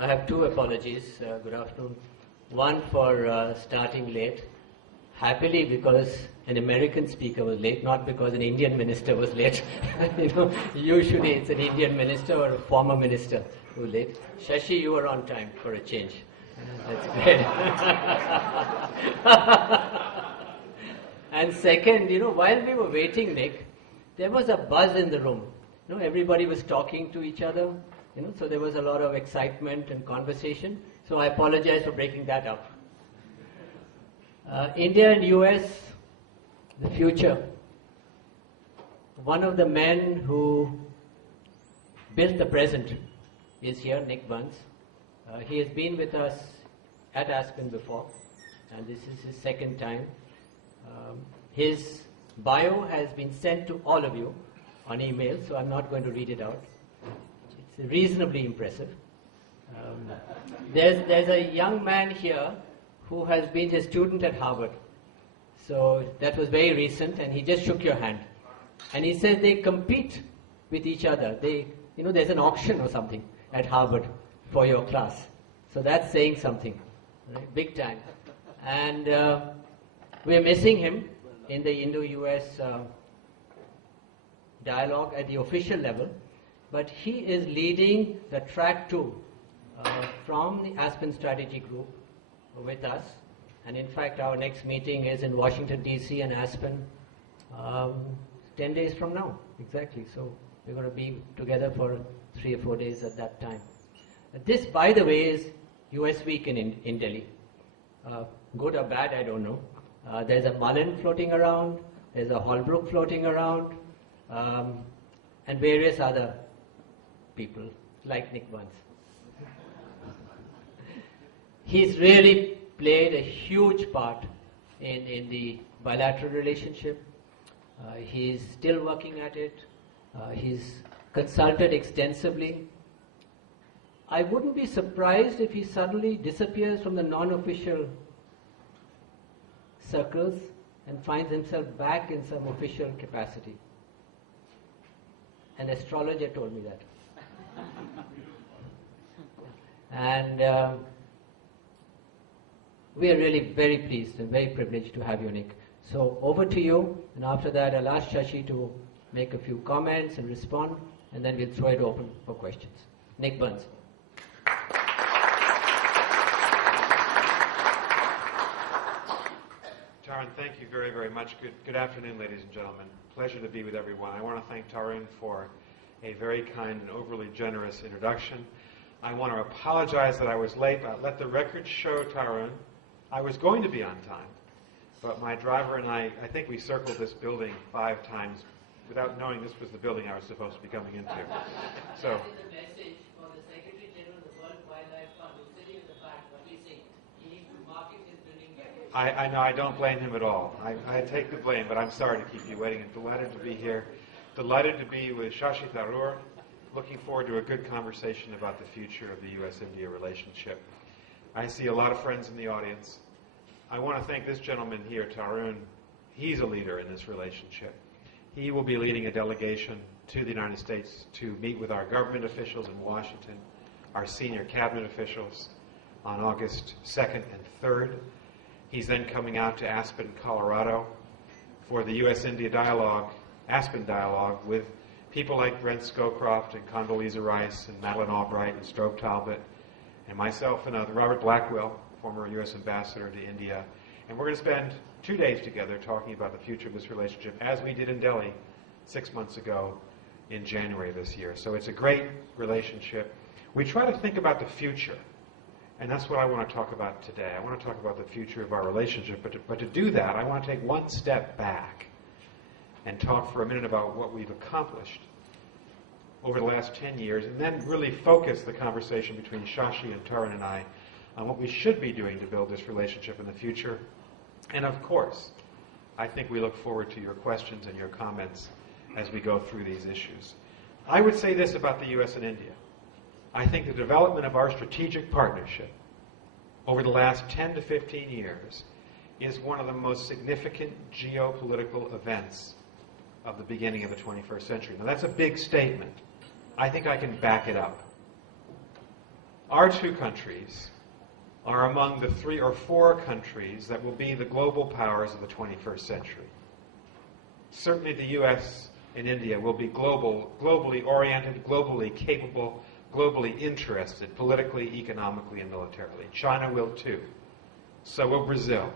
I have two apologies. Good afternoon. One for starting late. Happily because an American speaker was late, not because an Indian minister was late. Usually it's an Indian minister or a former minister who's late. Shashi, you were on time for a change. That's great. And second, while we were waiting, Nick, there was a buzz in the room. Everybody was talking to each other. So there was a lot of excitement and conversation. So I apologize for breaking that up. India and US, the future. One of the men who built the present is here, Nick Bunce. He has been with us at Aspen before, and this is his second time. His bio has been sent to all of you on email, so I'm not going to read it out. It's reasonably impressive. There's a young man here who has been his student at Harvard. So that was very recent, and he just shook your hand. And he says they compete with each other. There's an auction or something at Harvard for your class. So that's saying something, right? Big time. And we're missing him in the Indo-US dialogue at the official level. But he is leading the track 2 from the Aspen Strategy Group with us. And in fact, our next meeting is in Washington, D.C. and Aspen 10 days from now, exactly. So we're going to be together for 3 or 4 days at that time. This, by the way, is US Week in Delhi. Good or bad, I don't know. There's a Mullen floating around, there's a Holbrook floating around, and various other people like Nick Bunce. He's really played a huge part in the bilateral relationship. He's still working at it. He's consulted extensively. I wouldn't be surprised if he suddenly disappears from the non-official circles and finds himself back in some official capacity. An astrologer told me that. And we are really very pleased and very privileged to have you, Nick. So over to you, and after that I'll ask Shashi to make a few comments and respond, and then we'll throw it open for questions. Nick Bunce. Tarun, thank you very, very much. Good afternoon, ladies and gentlemen. Pleasure to be with everyone. I want to thank Tarun for a very kind and overly generous introduction. I want to apologize that I was late, but let the record show, Tharoor, I was going to be on time, but my driver and I think we circled this building 5 times without knowing this was the building I was supposed to be coming into. So. That is a message for the Secretary General of the World Wildlife Fund, who's sitting in the back, what he's saying. He needs to market his building better. I know, I don't blame him at all. I take the blame, but I'm sorry to keep you waiting. I'm delighted to be here. Delighted to be with Shashi Tharoor. Looking forward to a good conversation about the future of the U.S.-India relationship. I see a lot of friends in the audience. I want to thank this gentleman here, Tharoor. He's a leader in this relationship. He will be leading a delegation to the United States to meet with our government officials in Washington, our senior cabinet officials, on August 2nd and 3rd. He's then coming out to Aspen, Colorado, for the U.S.-India dialogue, Aspen dialogue, with people like Brent Scowcroft and Condoleezza Rice and Madeleine Albright and Strobe Talbot and myself and Robert Blackwell, former U.S. ambassador to India. And we're going to spend 2 days together talking about the future of this relationship, as we did in Delhi 6 months ago in January of this year. So it's a great relationship. We try to think about the future, and that's what I want to talk about today. I want to talk about the future of our relationship, but to do that, I want to take one step back and talk for a minute about what we've accomplished over the last 10 years, and then really focus the conversation between Shashi and Tharoor and I on what we should be doing to build this relationship in the future. And of course, I think we look forward to your questions and your comments as we go through these issues. I would say this about the U.S. and India. I think the development of our strategic partnership over the last 10 to 15 years is one of the most significant geopolitical events of the beginning of the 21st century. Now, that's a big statement. I think I can back it up. Our two countries are among the 3 or 4 countries that will be the global powers of the 21st century. Certainly the U.S. and India will be globally oriented, globally capable, globally interested, politically, economically, and militarily. China will too. So will Brazil.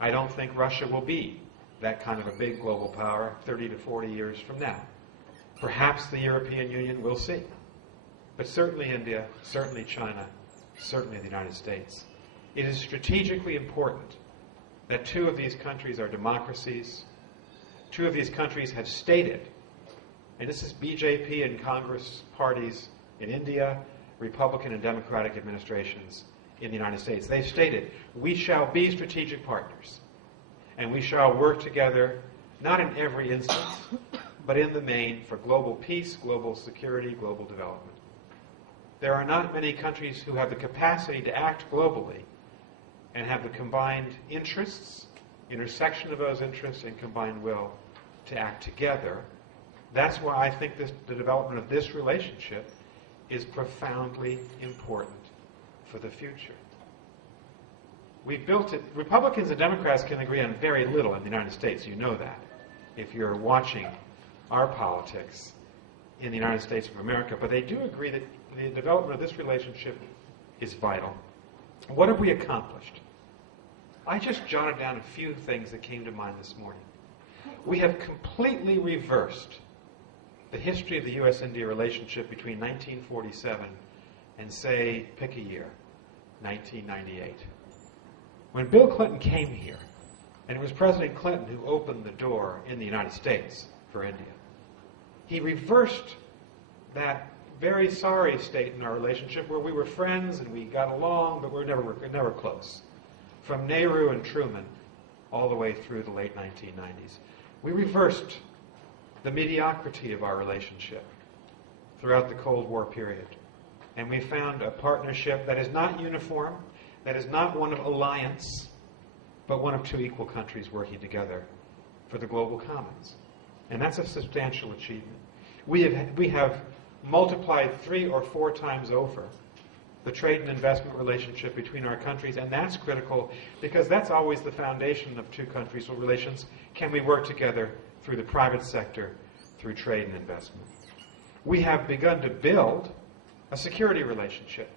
I don't think Russia will be that kind of a big global power 30 to 40 years from now. Perhaps the European Union, we'll see. But certainly India, certainly China, certainly the United States. It is strategically important that 2 of these countries are democracies. 2 of these countries have stated, and this is BJP and Congress parties in India, Republican and Democratic administrations in the United States. They've stated, we shall be strategic partners, and we shall work together, not in every instance, but in the main for global peace, global security, global development. There are not many countries who have the capacity to act globally and have the combined interests, intersection of those interests, and combined will to act together. That's why I think the development of this relationship is profoundly important for the future. We built it. Republicans and Democrats can agree on very little in the United States. You know that if you're watching our politics in the United States of America. But they do agree that the development of this relationship is vital. What have we accomplished? I just jotted down a few things that came to mind this morning. We have completely reversed the history of the U.S.-India relationship between 1947 and, say, pick a year, 1998. When Bill Clinton came here, and it was President Clinton who opened the door in the United States for India, he reversed that very sorry state in our relationship where we were friends and we got along, but we were never close. From Nehru and Truman all the way through the late 1990s. We reversed the mediocrity of our relationship throughout the Cold War period. And we found a partnership that is not uniform, that is not one of alliance, but one of 2 equal countries working together for the global commons. And that's a substantial achievement. We have multiplied 3 or 4 times over the trade and investment relationship between our countries, and that's critical because that's always the foundation of 2 countries' relations. Can we work together through the private sector, through trade and investment? We have begun to build a security relationship,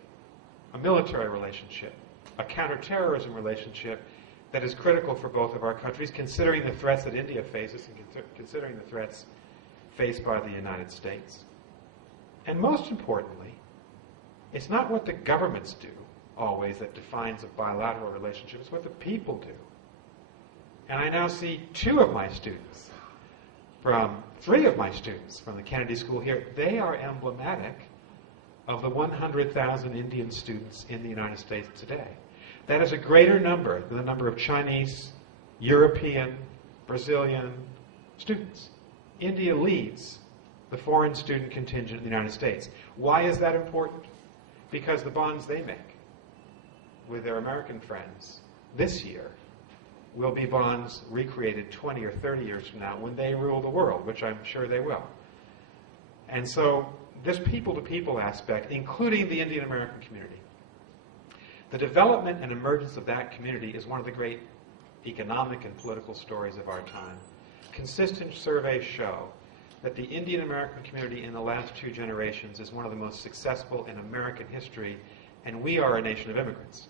a military relationship, a counterterrorism relationship that is critical for both of our countries, considering the threats that India faces and considering the threats faced by the United States. And most importantly, it's not what the governments do always that defines a bilateral relationship. It's what the people do. And I now see 3 of my students from the Kennedy School here. They are emblematic of the 100,000 Indian students in the United States today. That is a greater number than the number of Chinese, European, Brazilian students. India leads the foreign student contingent in the United States. Why is that important? Because the bonds they make with their American friends this year will be bonds recreated 20 or 30 years from now when they rule the world, which I'm sure they will. And so this people-to-people aspect, including the Indian American community, the development and emergence of that community is one of the great economic and political stories of our time. Consistent surveys show that the Indian American community in the last 2 generations is one of the most successful in American history, and we are a nation of immigrants.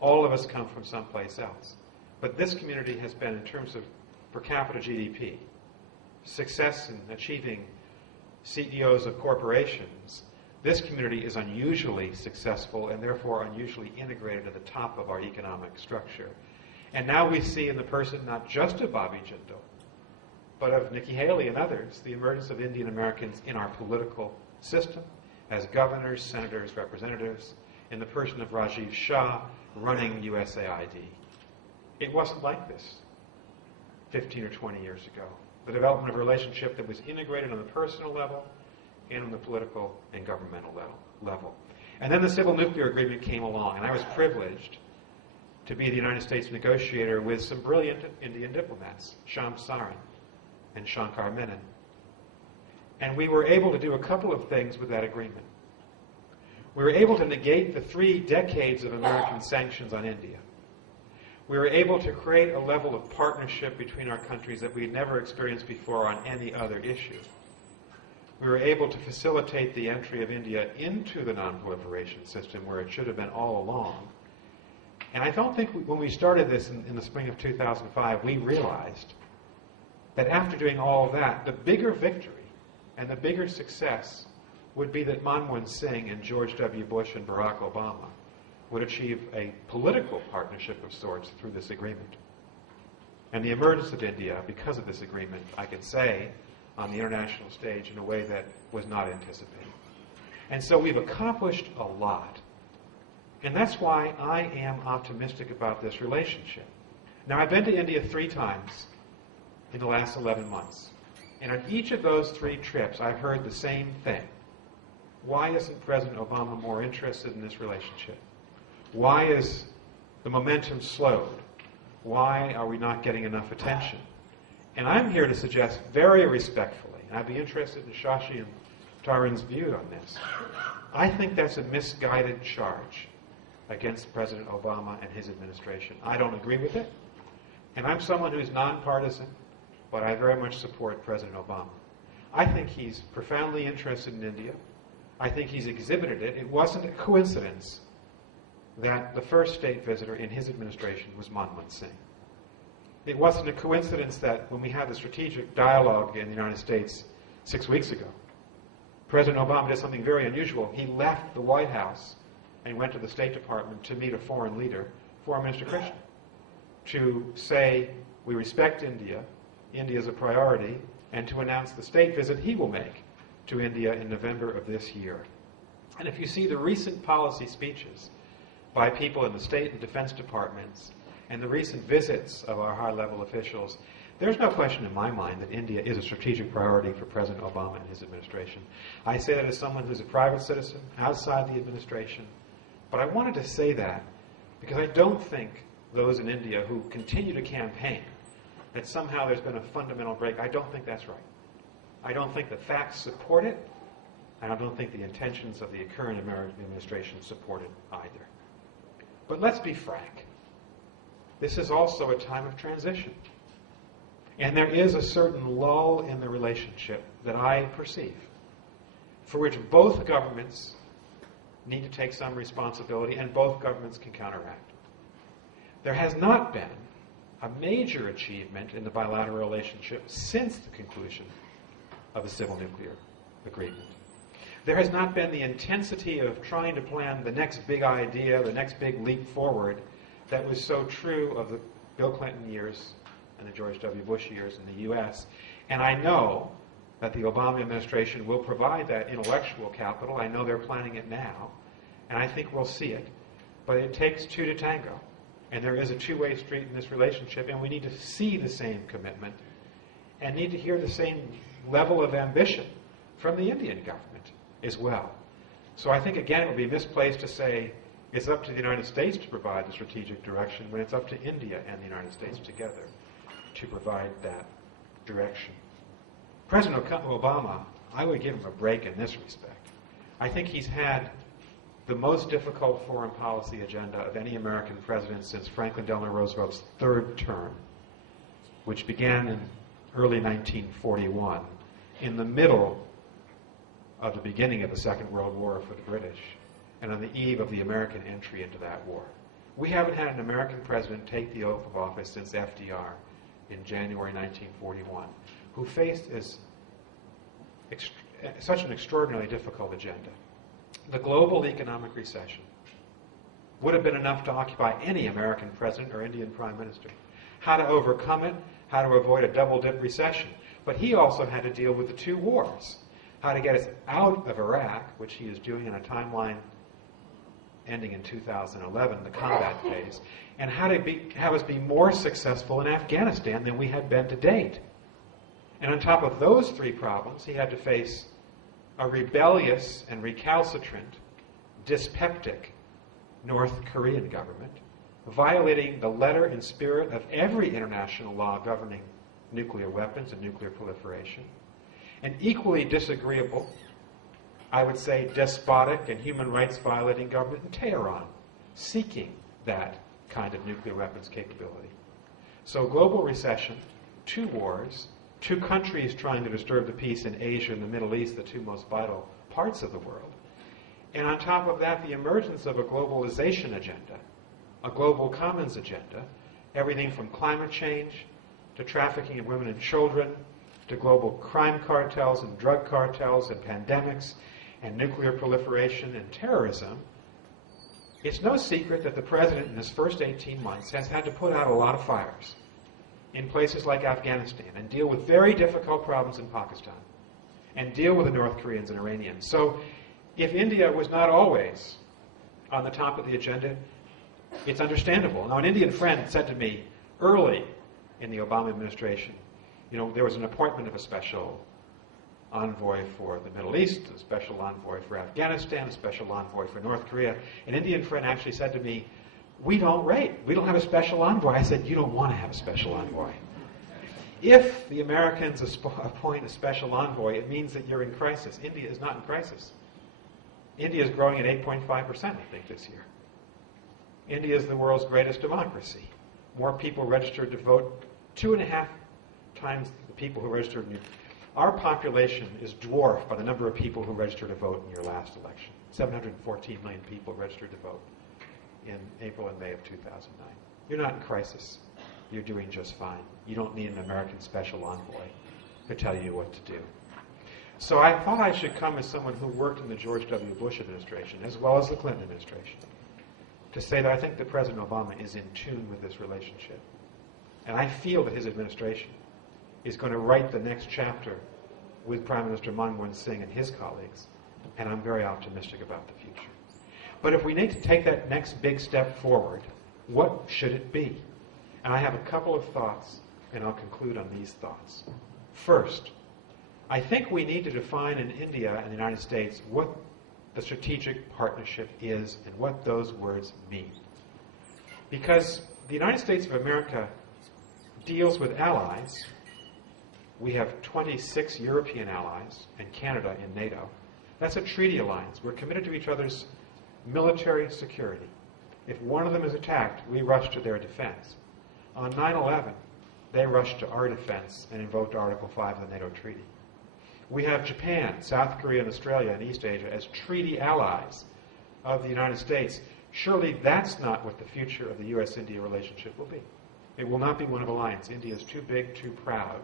All of us come from someplace else. But this community has been, in terms of per capita GDP, success in achieving CEOs of corporations, this community is unusually successful and therefore unusually integrated at the top of our economic structure. And now we see in the person not just of Bobby Jindal, but of Nikki Haley and others, the emergence of Indian Americans in our political system as governors, senators, representatives, in the person of Rajiv Shah running USAID. It wasn't like this 15 or 20 years ago. The development of a relationship that was integrated on the personal level and on the political and governmental level. And then the Civil Nuclear Agreement came along, and I was privileged to be the United States negotiator with some brilliant Indian diplomats, Sham Saran and Shankar Menon. And we were able to do a couple of things with that agreement. We were able to negate the 3 decades of American sanctions on India. We were able to create a level of partnership between our countries that we had never experienced before on any other issue. We were able to facilitate the entry of India into the non-proliferation system where it should have been all along. And I don't think when we started this in the spring of 2005, we realized that after doing all of that, the bigger victory and the bigger success would be that Manmohan Singh and George W. Bush and Barack Obama would achieve a political partnership of sorts through this agreement. And the emergence of India, because of this agreement, I can say, on the international stage in a way that was not anticipated. And so we've accomplished a lot. And that's why I am optimistic about this relationship. Now, I've been to India 3 times in the last 11 months. And on each of those 3 trips, I've heard the same thing. Why isn't President Obama more interested in this relationship? Why is the momentum slowed? Why are we not getting enough attention? And I'm here to suggest very respectfully, and I'd be interested in Shashi and Tharoor's view on this, I think that's a misguided charge against President Obama and his administration. I don't agree with it, and I'm someone who's nonpartisan, but I very much support President Obama. I think he's profoundly interested in India. I think he's exhibited it. It wasn't a coincidence that the first state visitor in his administration was Manmohan Singh. It wasn't a coincidence that when we had the strategic dialogue in the United States 6 weeks ago, President Obama did something very unusual. He left the White House and went to the State Department to meet a foreign leader, Foreign Minister Krishna, to say, we respect India, India is a priority, and to announce the state visit he will make to India in November of this year. And if you see the recent policy speeches by people in the State and Defense Departments and the recent visits of our high-level officials, there's no question in my mind that India is a strategic priority for President Obama and his administration. I say that as someone who's a private citizen outside the administration, but I wanted to say that because I don't think those in India who continue to campaign that somehow there's been a fundamental break, I don't think that's right. I don't think the facts support it, and I don't think the intentions of the current American administration support it either. But let's be frank. This is also a time of transition. And there is a certain lull in the relationship that I perceive, for which both governments need to take some responsibility, and both governments can counteract. There has not been a major achievement in the bilateral relationship since the conclusion of the civil nuclear agreement. There has not been the intensity of trying to plan the next big idea, the next big leap forward that was so true of the Bill Clinton years and the George W. Bush years in the U.S. And I know that the Obama administration will provide that intellectual capital. I know they're planning it now, and I think we'll see it. But it takes 2 to tango. And there is a 2-way street in this relationship, and we need to see the same commitment and need to hear the same level of ambition from the Indian government as well. So I think, again, it would be misplaced to say it's up to the United States to provide the strategic direction when it's up to India and the United States together to provide that direction. President Obama, I would give him a break in this respect. I think he's had the most difficult foreign policy agenda of any American president since Franklin Delano Roosevelt's 3rd term, which began in early 1941, in the middle of the beginning of the Second World War for the British, and on the eve of the American entry into that war. We haven't had an American president take the oath of office since FDR in January 1941, who faced such an extraordinarily difficult agenda. The global economic recession would have been enough to occupy any American president or Indian prime minister. How to overcome it, how to avoid a double-dip recession. But he also had to deal with the 2 wars. How to get us out of Iraq, which he is doing in a timeline ending in 2011, the combat phase, and how to have us be more successful in Afghanistan than we had been to date. And on top of those 3 problems, he had to face a rebellious and recalcitrant, dyspeptic North Korean government, violating the letter and spirit of every international law governing nuclear weapons and nuclear proliferation, an equally disagreeable I would say, despotic and human rights violating government in Tehran, seeking that kind of nuclear weapons capability. So global recession, 2 wars, 2 countries trying to disturb the peace in Asia and the Middle East, the 2 most vital parts of the world. And on top of that, the emergence of a globalization agenda, a global commons agenda, everything from climate change to trafficking of women and children, to global crime cartels and drug cartels and pandemics and nuclear proliferation and terrorism. It's no secret that the president in his first 18 months has had to put out a lot of fires in places like Afghanistan and deal with very difficult problems in Pakistan and deal with the North Koreans and Iranians. So if India was not always on the top of the agenda, it's understandable. Now, an Indian friend said to me early in the Obama administration, there was an appointment of a special envoy for the Middle East, a special envoy for Afghanistan, a special envoy for North Korea. An Indian friend actually said to me, we don't rate. We don't have a special envoy. I said, you don't want to have a special envoy. If the Americans appoint a special envoy, it means that you're in crisis. India is not in crisis. India is growing at 8.5%, I think, this year. India is the world's greatest democracy. More people registered to vote, 2.5 times the people who registered. Our population is dwarfed by the number of people who registered to vote in your last election. 714 million people registered to vote in April and May of 2009. You're not in crisis. You're doing just fine. You don't need an American special envoy to tell you what to do. So I thought I should come as someone who worked in the George W. Bush administration, as well as the Clinton administration, to say that I think that President Obama is in tune with this relationship. And I feel that his administration is going to write the next chapter with Prime Minister Manmohan Singh and his colleagues, and I'm very optimistic about the future. But if we need to take that next big step forward, what should it be? And I have a couple of thoughts, and I'll conclude on these thoughts. First, I think we need to define in India and the United States what the strategic partnership is and what those words mean. Because the United States of America deals with allies. We have 26 European allies and Canada in NATO. That's a treaty alliance. We're committed to each other's military security. If one of them is attacked, we rush to their defense. On 9/11, they rushed to our defense and invoked Article 5 of the NATO treaty. We have Japan, South Korea, and Australia and East Asia as treaty allies of the United States. Surely that's not what the future of the U.S.-India relationship will be. It will not be one of alliance. India is too big, too proud,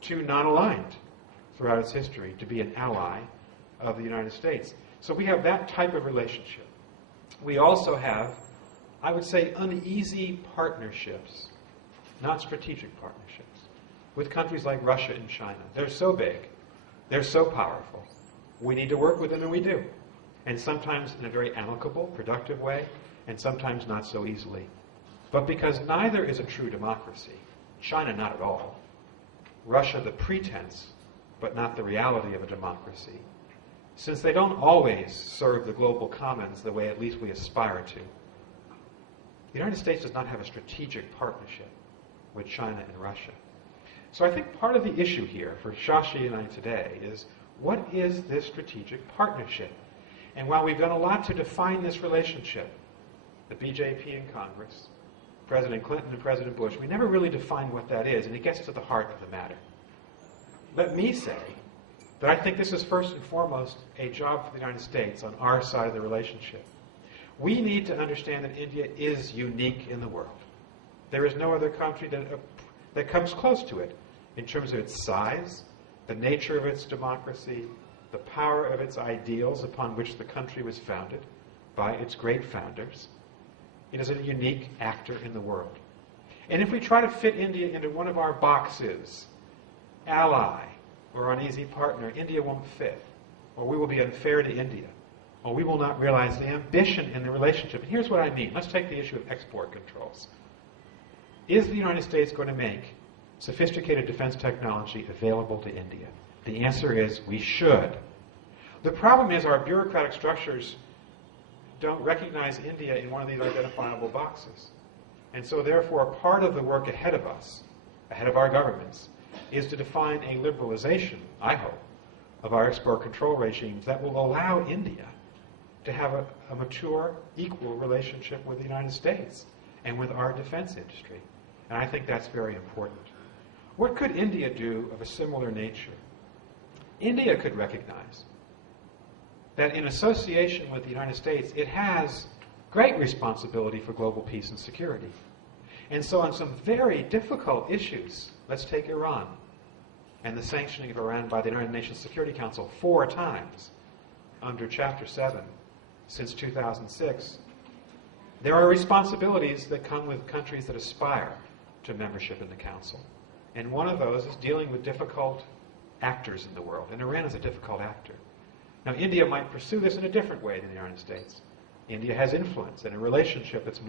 too non-aligned throughout its history to be an ally of the United States. So we have that type of relationship. We also have, I would say, uneasy partnerships, not strategic partnerships, with countries like Russia and China. They're so big. They're so powerful. We need to work with them, and we do. And sometimes in a very amicable, productive way, and sometimes not so easily. But because neither is a true democracy, China not at all, Russia the pretense, but not the reality of a democracy, since they don't always serve the global commons the way at least we aspire to, the United States does not have a strategic partnership with China and Russia. So I think part of the issue here for Shashi and I today is, what is this strategic partnership? And while we've done a lot to define this relationship, the BJP in Congress, President Clinton and President Bush, we never really defined what that is, and it gets to the heart of the matter. Let me say that I think this is first and foremost a job for the United States on our side of the relationship. We need to understand that India is unique in the world. There is no other country that comes close to it in terms of its size, the nature of its democracy, the power of its ideals upon which the country was founded by its great founders. It is a unique actor in the world. And if we try to fit India into one of our boxes, ally or uneasy partner, India won't fit, or we will be unfair to India, or we will not realize the ambition in the relationship. And here's what I mean. Let's take the issue of export controls. Is the United States going to make sophisticated defense technology available to India? The answer is we should. The problem is our bureaucratic structures don't recognize India in one of these identifiable boxes. And so therefore part of the work ahead of us, ahead of our governments, is to define a liberalization, I hope, of our export control regimes that will allow India to have a mature, equal relationship with the United States and with our defense industry. And I think that's very important. What could India do of a similar nature? India could recognize that in association with the United States, it has great responsibility for global peace and security. And so on some very difficult issues, let's take Iran and the sanctioning of Iran by the United Nations Security Council 4 times under Chapter 7 since 2006, there are responsibilities that come with countries that aspire to membership in the Council. And one of those is dealing with difficult actors in the world. And Iran is a difficult actor. Now, India might pursue this in a different way than the United States. India has influence and a relationship that's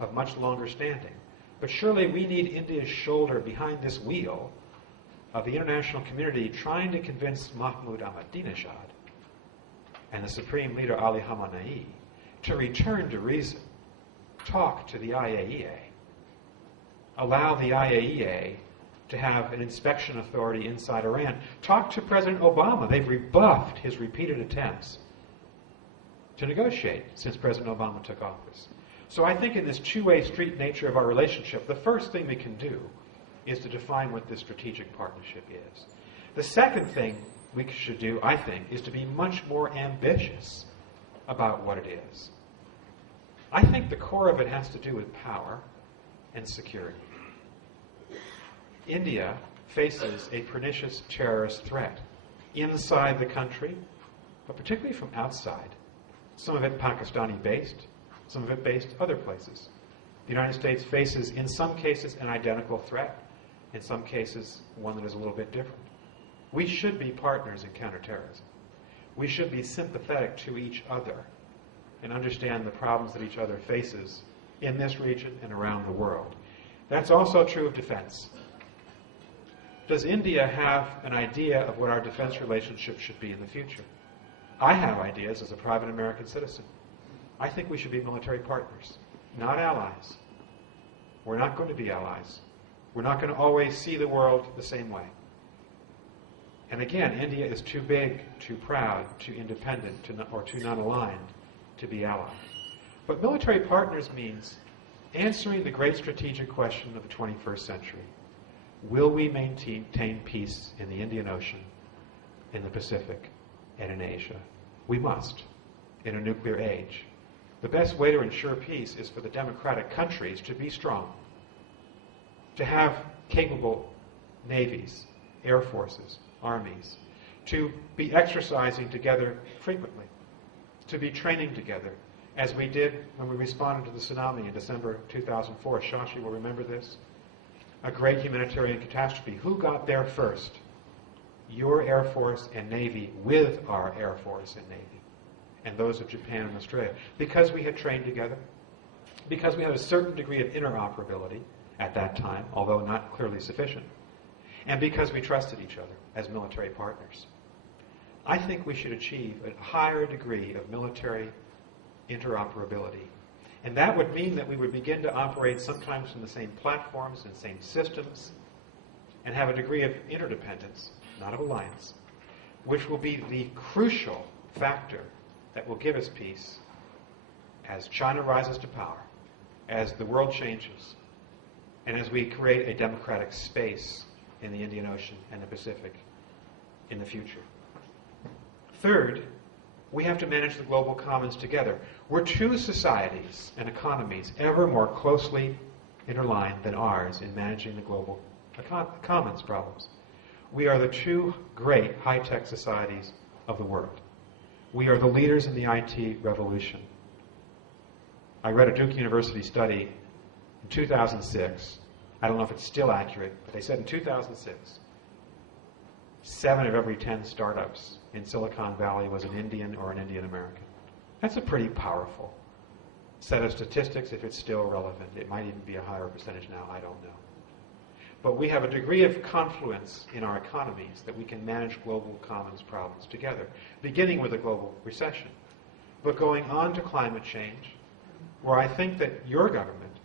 of much longer standing. But surely we need India's shoulder behind this wheel of the international community trying to convince Mahmoud Ahmadinejad and the Supreme Leader Ali Khamenei to return to reason, talk to the IAEA, allow the IAEA to have an inspection authority inside Iran, talk to President Obama. They've rebuffed his repeated attempts to negotiate since President Obama took office. So I think in this two-way street nature of our relationship, the first thing we can do is to define what this strategic partnership is. The second thing we should do, I think, is to be much more ambitious about what it is. I think the core of it has to do with power and security. India faces a pernicious terrorist threat inside the country, but particularly from outside. Some of it Pakistani-based, some of it based other places. The United States faces, in some cases, an identical threat, in some cases, one that is a little bit different. We should be partners in counterterrorism. We should be sympathetic to each other and understand the problems that each other faces in this region and around the world. That's also true of defense. Does India have an idea of what our defense relationship should be in the future? I have ideas as a private American citizen. I think we should be military partners, not allies. We're not going to be allies. We're not going to always see the world the same way. And again, India is too big, too proud, too independent, or too non-aligned to be allied. But military partners means answering the great strategic question of the 21st century. Will we maintain peace in the Indian Ocean, in the Pacific, and in Asia? We must, in a nuclear age. The best way to ensure peace is for the democratic countries to be strong, to have capable navies, air forces, armies, to be exercising together frequently, to be training together, as we did when we responded to the tsunami in December 2004. Shashi will remember this. A great humanitarian catastrophe. Who got there first? Your Air Force and Navy with our Air Force and Navy, and those of Japan and Australia. Because we had trained together, because we had a certain degree of interoperability at that time, although not clearly sufficient, and because we trusted each other as military partners. I think we should achieve a higher degree of military interoperability. And that would mean that we would begin to operate sometimes from the same platforms and same systems and have a degree of interdependence, not of alliance, which will be the crucial factor that will give us peace as China rises to power, as the world changes, and as we create a democratic space in the Indian Ocean and the Pacific in the future. Third, we have to manage the global commons together. We're two societies and economies ever more closely interlined than ours in managing the global commons problems. We are the two great high-tech societies of the world. We are the leaders in the IT revolution. I read a Duke University study in 2006. I don't know if it's still accurate, but they said in 2006, 7 of every 10 startups in Silicon Valley was an Indian or an Indian American. That's a pretty powerful set of statistics if it's still relevant. It might even be a higher percentage now, I don't know. But we have a degree of confluence in our economies that we can manage global commons problems together, beginning with a global recession, but going on to climate change, where I think that your government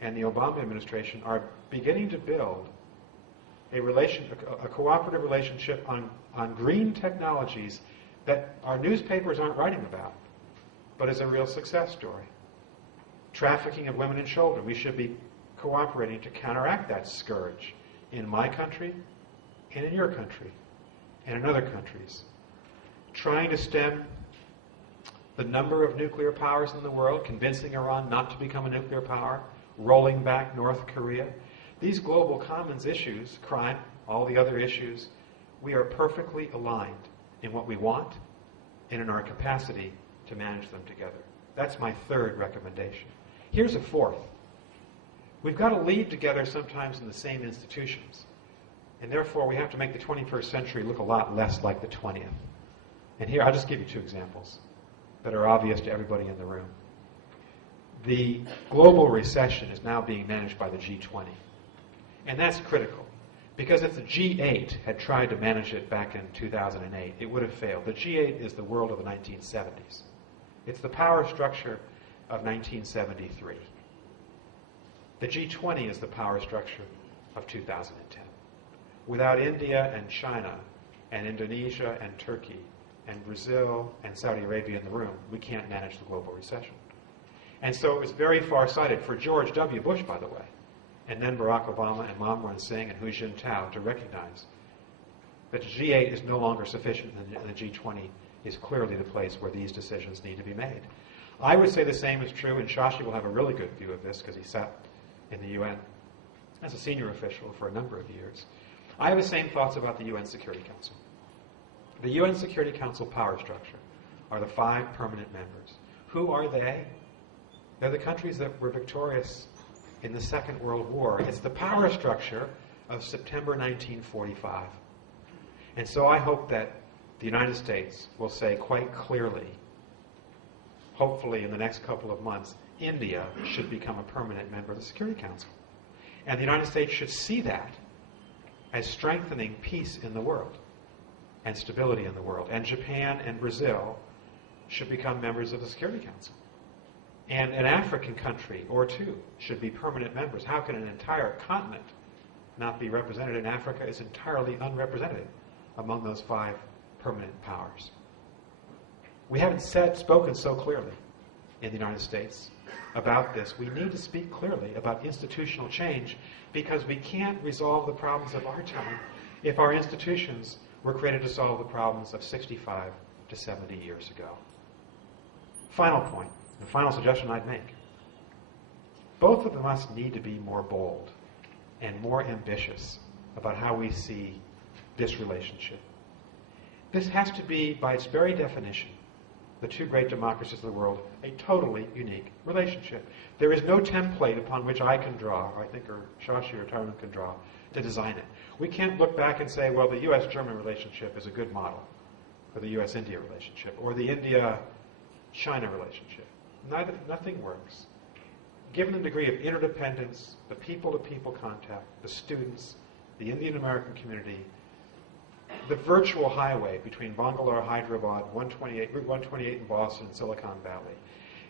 and the Obama administration are beginning to build a cooperative relationship on green technologies that our newspapers aren't writing about, but is a real success story. Trafficking of women and children. We should be cooperating to counteract that scourge in my country and in your country and in other countries. Trying to stem the number of nuclear powers in the world, convincing Iran not to become a nuclear power, rolling back North Korea. These global commons issues, crime, all the other issues, we are perfectly aligned in what we want and in our capacity to manage them together. That's my third recommendation. Here's a fourth. We've got to lead together sometimes in the same institutions, and therefore we have to make the 21st century look a lot less like the 20th. And here, I'll just give you two examples that are obvious to everybody in the room. The global recession is now being managed by the G20. And that's critical, because if the G8 had tried to manage it back in 2008, it would have failed. The G8 is the world of the 1970s. It's the power structure of 1973. The G20 is the power structure of 2010. Without India and China and Indonesia and Turkey and Brazil and Saudi Arabia in the room, we can't manage the global recession. And so it was very far-sighted for George W. Bush, by the way, and then Barack Obama and Manmohan Singh and Hu Jintao to recognize that the G8 is no longer sufficient and the G20 is clearly the place where these decisions need to be made. I would say the same is true, and Shashi will have a really good view of this because he sat in the UN as a senior official for a number of years. I have the same thoughts about the UN Security Council. The UN Security Council power structure are the 5 permanent members. Who are they? They're the countries that were victorious in the Second World War. It's the power structure of September 1945. And so I hope that the United States will say quite clearly, hopefully in the next couple of months, India should become a permanent member of the Security Council. And the United States should see that as strengthening peace in the world and stability in the world. And Japan and Brazil should become members of the Security Council. And an African country or two should be permanent members. How can an entire continent not be represented? And Africa is entirely unrepresented among those 5 permanent powers. We haven't spoken so clearly in the United States about this. We need to speak clearly about institutional change because we can't resolve the problems of our time if our institutions were created to solve the problems of 65 to 70 years ago. Final point, the final suggestion I'd make. Both of us need to be more bold and more ambitious about how we see this relationship. This has to be, by its very definition, the 2 great democracies of the world, a totally unique relationship. There is no template upon which I can draw, or I think or Shashi or Tharoor can draw, to design it. We can't look back and say, well, the U.S.-German relationship is a good model for the U.S.-India relationship, or the India-China relationship. Nothing works. Given the degree of interdependence, the people-to-people contact, the students, the Indian-American community, the virtual highway between Bangalore, Hyderabad, Route 128 in Boston, and Silicon Valley,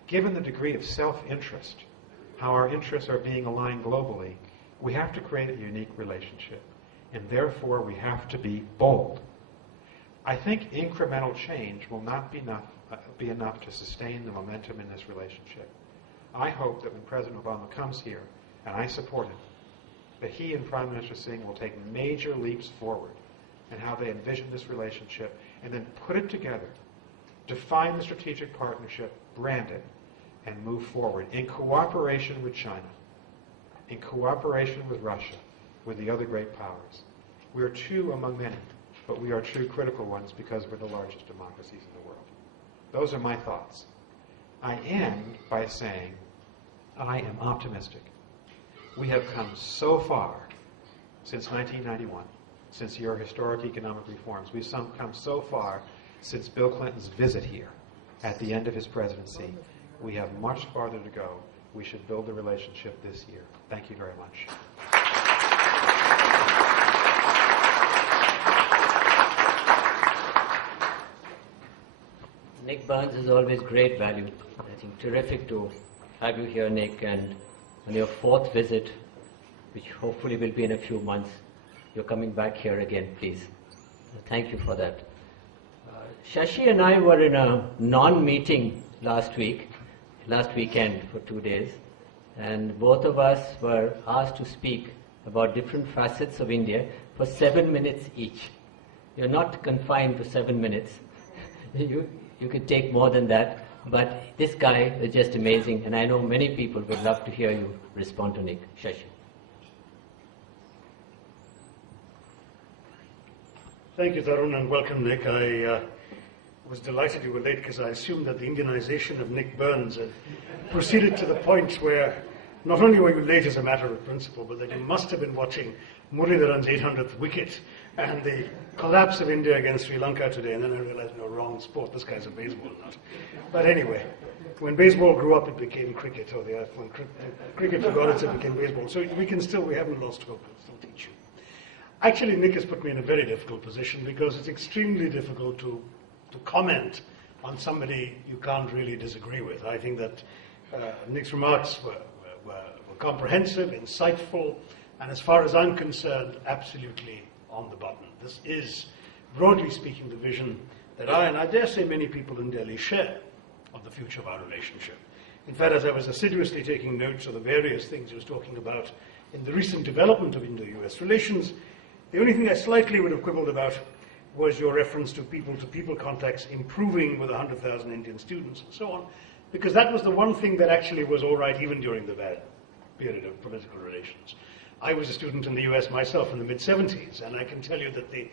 given the degree of self-interest, how our interests are being aligned globally, we have to create a unique relationship. And therefore, we have to be bold. I think incremental change will not be enough to sustain the momentum in this relationship. I hope that when President Obama comes here, and I support him, that he and Prime Minister Singh will take major leaps forward in how they envision this relationship, and then put it together, define the strategic partnership, brand it, and move forward in cooperation with China, in cooperation with Russia, with the other great powers. We are 2 among many, but we are 2 critical ones because we're the largest democracies in the world. Those are my thoughts. I end by saying I am optimistic. We have come so far since 1991, since your historic economic reforms. We've come so far since Bill Clinton's visit here at the end of his presidency. We have much farther to go. We should build the relationship this year. Thank you very much. Nick Burns is always great value. I think terrific to have you here, Nick, and on your 4th visit, which hopefully will be in a few months. you're coming back here again, please. Thank you for that. Shashi and I were in a non-meeting last weekend for 2 days, and both of us were asked to speak about different facets of India for 7 minutes each. You're not confined to 7 minutes. You could take more than that, but this guy is just amazing, and I know many people would love to hear you respond to Nick. Shashi. Thank you, Tharoor, and welcome, Nick. I was delighted you were late because I assumed that the Indianization of Nick Burns had proceeded to the point where not only were you late as a matter of principle, but that you must have been watching Muralidharan's 800th wicket and the collapse of India against Sri Lanka today, and then I realized, no, wrong sport, this guy's a baseball nut. But anyway, when baseball grew up, it became cricket, or when cricket forgot it, it became baseball. So we haven't lost hope, we'll still teach you. Actually, Nick has put me in a very difficult position because it's extremely difficult to comment on somebody you can't really disagree with. I think that Nick's remarks were comprehensive, insightful, and as far as I'm concerned, absolutely on the button. This is, broadly speaking, the vision that I, and I dare say many people in Delhi, share of the future of our relationship. In fact, as I was assiduously taking notes of the various things he was talking about in the recent development of Indo-US relations, the only thing I slightly would have quibbled about was your reference to people-to-people contacts improving with 100,000 Indian students and so on, because that was the one thing that actually was all right even during the bad period of political relations. I was a student in the US myself in the mid-70s, and I can tell you that the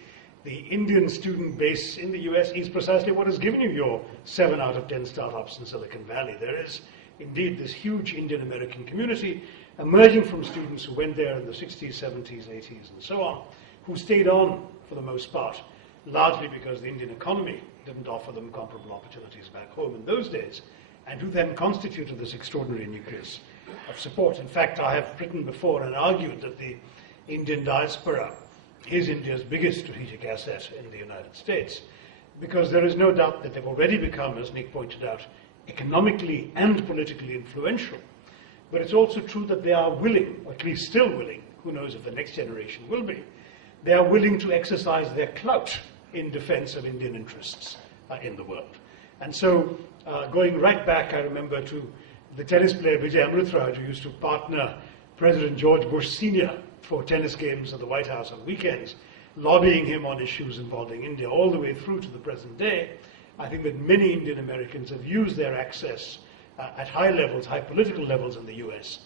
Indian student base in the US is precisely what has given you your 7 out of 10 startups in Silicon Valley. There is indeed this huge Indian-American community emerging from students who went there in the 60s, 70s, 80s, and so on, who stayed on for the most part, largely because the Indian economy didn't offer them comparable opportunities back home in those days, and who then constituted this extraordinary nucleus of support. In fact, I have written before and argued that the Indian diaspora is India's biggest strategic asset in the United States, because there is no doubt that they've already become, as Nick pointed out, economically and politically influential. But it's also true that they are willing, or at least still willing, who knows if the next generation will be, they are willing to exercise their clout in defense of Indian interests in the world. And so, going right back, I remember to the tennis player Vijay Amritraj, who used to partner President George Bush Sr. for tennis games at the White House on weekends, lobbying him on issues involving India all the way through to the present day. I think that many Indian Americans have used their access at high levels, high political levels in the US,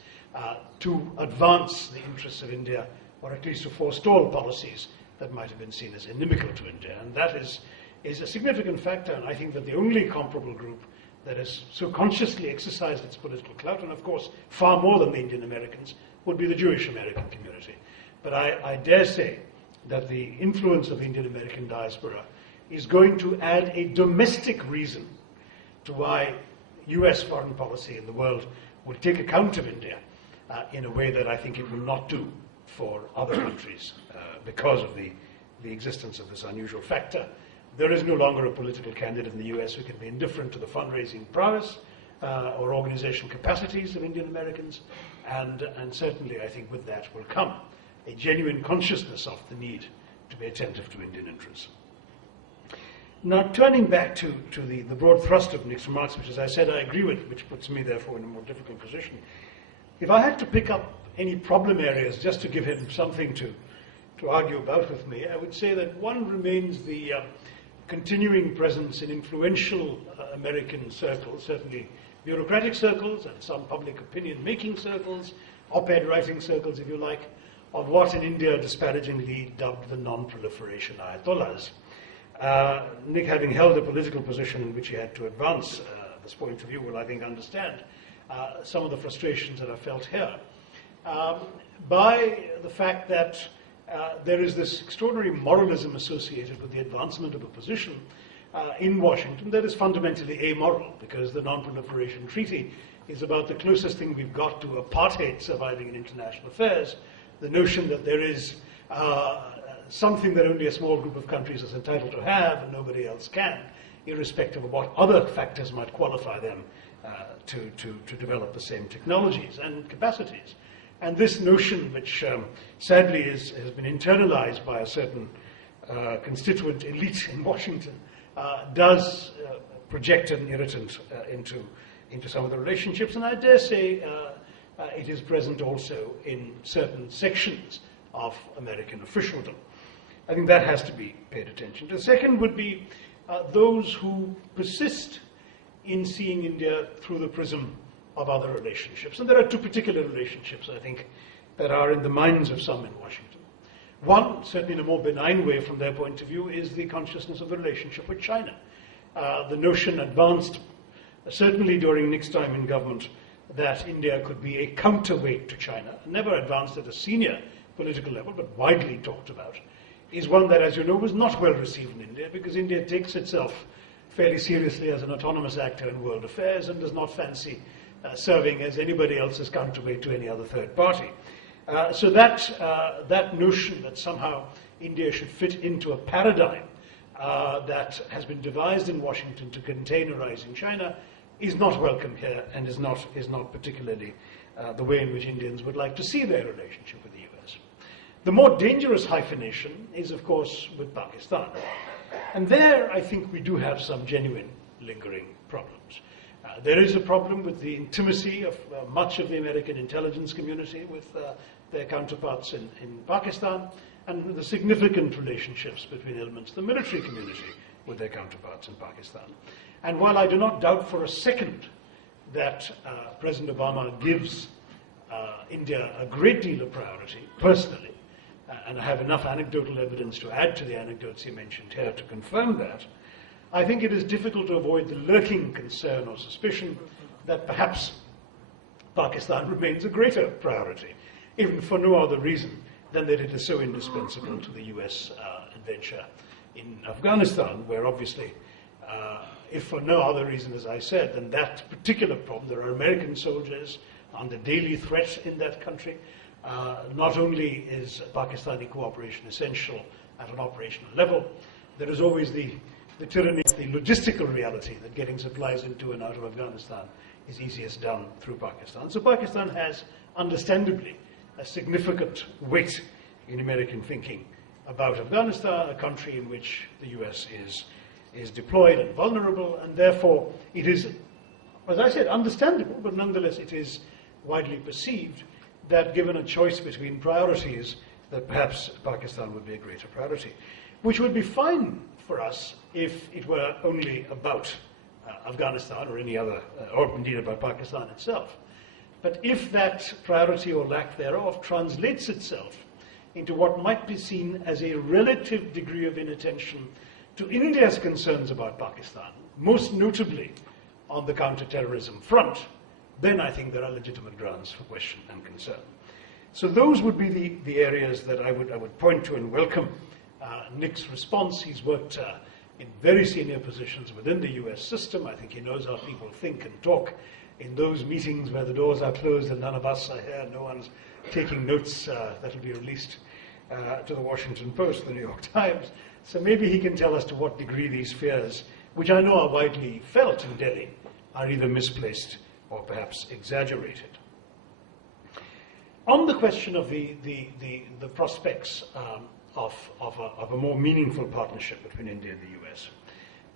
to advance the interests of India, or at least to forestall policies that might have been seen as inimical to India. And that is a significant factor, and I think that the only comparable group that has so consciously exercised its political clout, and of course far more than the Indian Americans, would be the Jewish American community. But I dare say that the influence of the Indian American diaspora is going to add a domestic reason to why US foreign policy in the world will take account of India in a way that I think it will not do for other countries because of the existence of this unusual factor. There is no longer a political candidate in the US who can be indifferent to the fundraising prowess or organizational capacities of Indian Americans, and certainly I think with that will come a genuine consciousness of the need to be attentive to Indian interests. Now, turning back to the broad thrust of Nick's remarks, which, as I said, I agree with, which puts me, therefore, in a more difficult position. If I had to pick up any problem areas just to give him something to argue about with me, I would say that one remains the continuing presence in influential American circles, certainly bureaucratic circles and some public opinion-making circles, op-ed writing circles, if you like, of what in India disparagingly dubbed the non-proliferation ayatollahs. Nick, having held a political position in which he had to advance this point of view, will, I think, understand some of the frustrations that are felt here by the fact that there is this extraordinary moralism associated with the advancement of a position in Washington that is fundamentally amoral, because the Non-Proliferation Treaty is about the closest thing we've got to apartheid surviving in international affairs, the notion that there is something that only a small group of countries is entitled to have and nobody else can, irrespective of what other factors might qualify them to develop the same technologies and capacities. And this notion, which sadly has been internalized by a certain constituent elite in Washington, does project an irritant into some of the relationships, and I dare say it is present also in certain sections of American officialdom. I think that has to be paid attention to. The second would be those who persist in seeing India through the prism of other relationships. And there are two particular relationships, I think, that are in the minds of some in Washington. One, certainly in a more benign way from their point of view, is the consciousness of the relationship with China. The notion advanced, certainly during Nick's time in government, that India could be a counterweight to China, never advanced at a senior political level, but widely talked about, is one that, as you know, was not well received in India, because India takes itself fairly seriously as an autonomous actor in world affairs and does not fancy serving as anybody else's counterweight to any other third party. So that notion that somehow India should fit into a paradigm that has been devised in Washington to contain a rising China is not welcome here, and is not particularly the way in which Indians would like to see their relationship with the US. The more dangerous hyphenation is, of course, with Pakistan. And there, I think we do have some genuine lingering problems. There is a problem with the intimacy of much of the American intelligence community with their counterparts in Pakistan, and the significant relationships between elements of the military community with their counterparts in Pakistan. And while I do not doubt for a second that President Obama gives India a great deal of priority, personally, and I have enough anecdotal evidence to add to the anecdotes he mentioned here to confirm that, I think it is difficult to avoid the lurking concern or suspicion that perhaps Pakistan remains a greater priority, even for no other reason than that it is so indispensable to the US adventure in Afghanistan, where obviously, if for no other reason, as I said, than that particular problem, there are American soldiers under daily threat in that country. Not only is Pakistani cooperation essential at an operational level, there is always the tyranny of the logistical reality that getting supplies into and out of Afghanistan is easiest done through Pakistan. So Pakistan has, understandably, a significant weight in American thinking about Afghanistan, a country in which the US is deployed and vulnerable, and therefore it is, as I said, understandable, but nonetheless it is widely perceived that given a choice between priorities, that perhaps Pakistan would be a greater priority, which would be fine for us if it were only about Afghanistan or any other, or indeed about Pakistan itself. But if that priority or lack thereof translates itself into what might be seen as a relative degree of inattention to India's concerns about Pakistan, most notably on the counter-terrorism front, then I think there are legitimate grounds for question and concern. So those would be the areas that I would point to and welcome Nick's response. He's worked in very senior positions within the US system. I think he knows how people think and talk in those meetings where the doors are closed and none of us are here, no one's taking notes that will be released to the Washington Post, the New York Times. So maybe he can tell us to what degree these fears, which I know are widely felt in Delhi, are either misplaced or perhaps exaggerated. On the question of the prospects of a more meaningful partnership between India and the US,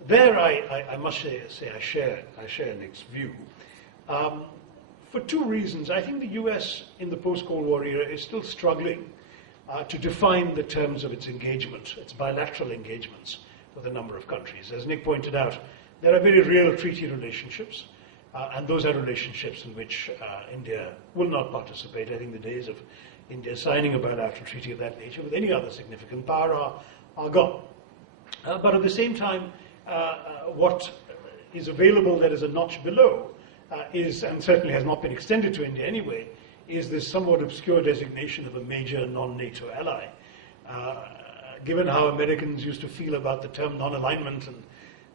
there I must say I share Nick's view. For two reasons. I think the US in the post-Cold War era is still struggling to define the terms of its engagement, its bilateral engagements with a number of countries. As Nick pointed out, there are very real treaty relationships, and those are relationships in which India will not participate. I think the days of India signing a bilateral treaty of that nature with any other significant power are gone. But at the same time, what is available that is a notch below is, and certainly has not been extended to India anyway, is this somewhat obscure designation of a major non-NATO ally. Given how Americans used to feel about the term non-alignment and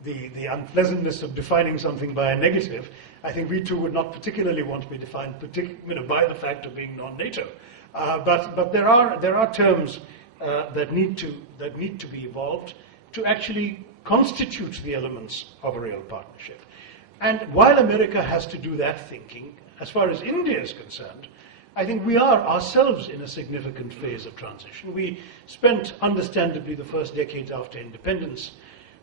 the unpleasantness of defining something by a negative, I think we too would not particularly want to be defined by the fact of being non-NATO. But there are terms that need to be evolved to actually constitute the elements of a real partnership. And while America has to do that thinking, as far as India is concerned, I think we are ourselves in a significant phase of transition. We spent, understandably, the first decades after independence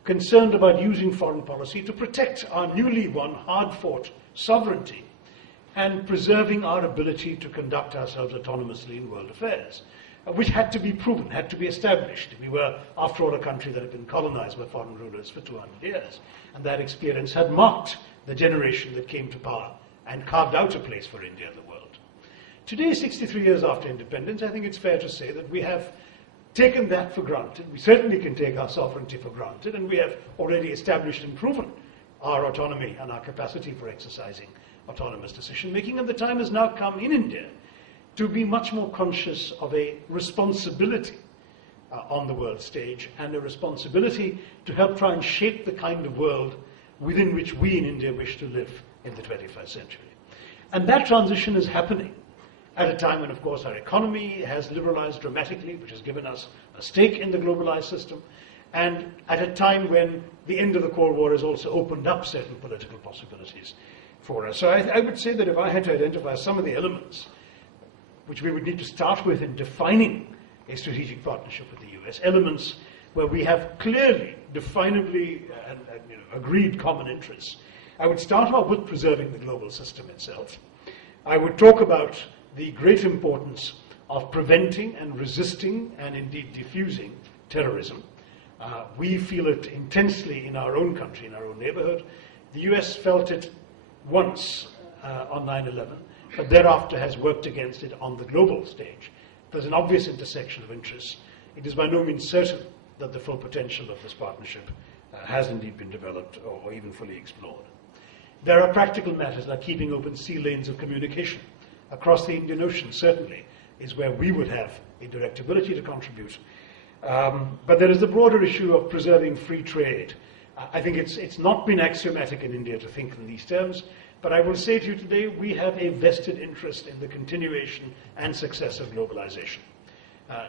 concerned about using foreign policy to protect our newly won, hard-fought sovereignty and preserving our ability to conduct ourselves autonomously in world affairs, which had to be proven, had to be established. We were, after all, a country that had been colonized by foreign rulers for 200 years, and that experience had marked the generation that came to power and carved out a place for India in the world. Today, 63 years after independence, I think it's fair to say that we have taken that for granted. We certainly can take our sovereignty for granted, and we have already established and proven our autonomy and our capacity for exercising autonomous decision-making, and the time has now come in India to be much more conscious of a responsibility on the world stage and a responsibility to help try and shape the kind of world within which we in India wish to live in the 21st century. And that transition is happening at a time when, of course, our economy has liberalized dramatically, which has given us a stake in the globalized system, and at a time when the end of the Cold War has also opened up certain political possibilities for us. So I would say that if I had to identify some of the elements which we would need to start with in defining a strategic partnership with the US, elements where we have clearly, definably agreed common interests, I would start off with preserving the global system itself. I would talk about the great importance of preventing and resisting and indeed diffusing terrorism. We feel it intensely in our own country, in our own neighborhood. The US felt it once on 9/11, but thereafter has worked against it on the global stage. There's an obvious intersection of interests. It is by no means certain that the full potential of this partnership has indeed been developed or even fully explored. There are practical matters like keeping open sea lanes of communication across the Indian Ocean, certainly, is where we would have a direct ability to contribute. But there is the broader issue of preserving free trade. I think it's not been axiomatic in India to think in these terms, but I will say to you today, we have a vested interest in the continuation and success of globalization.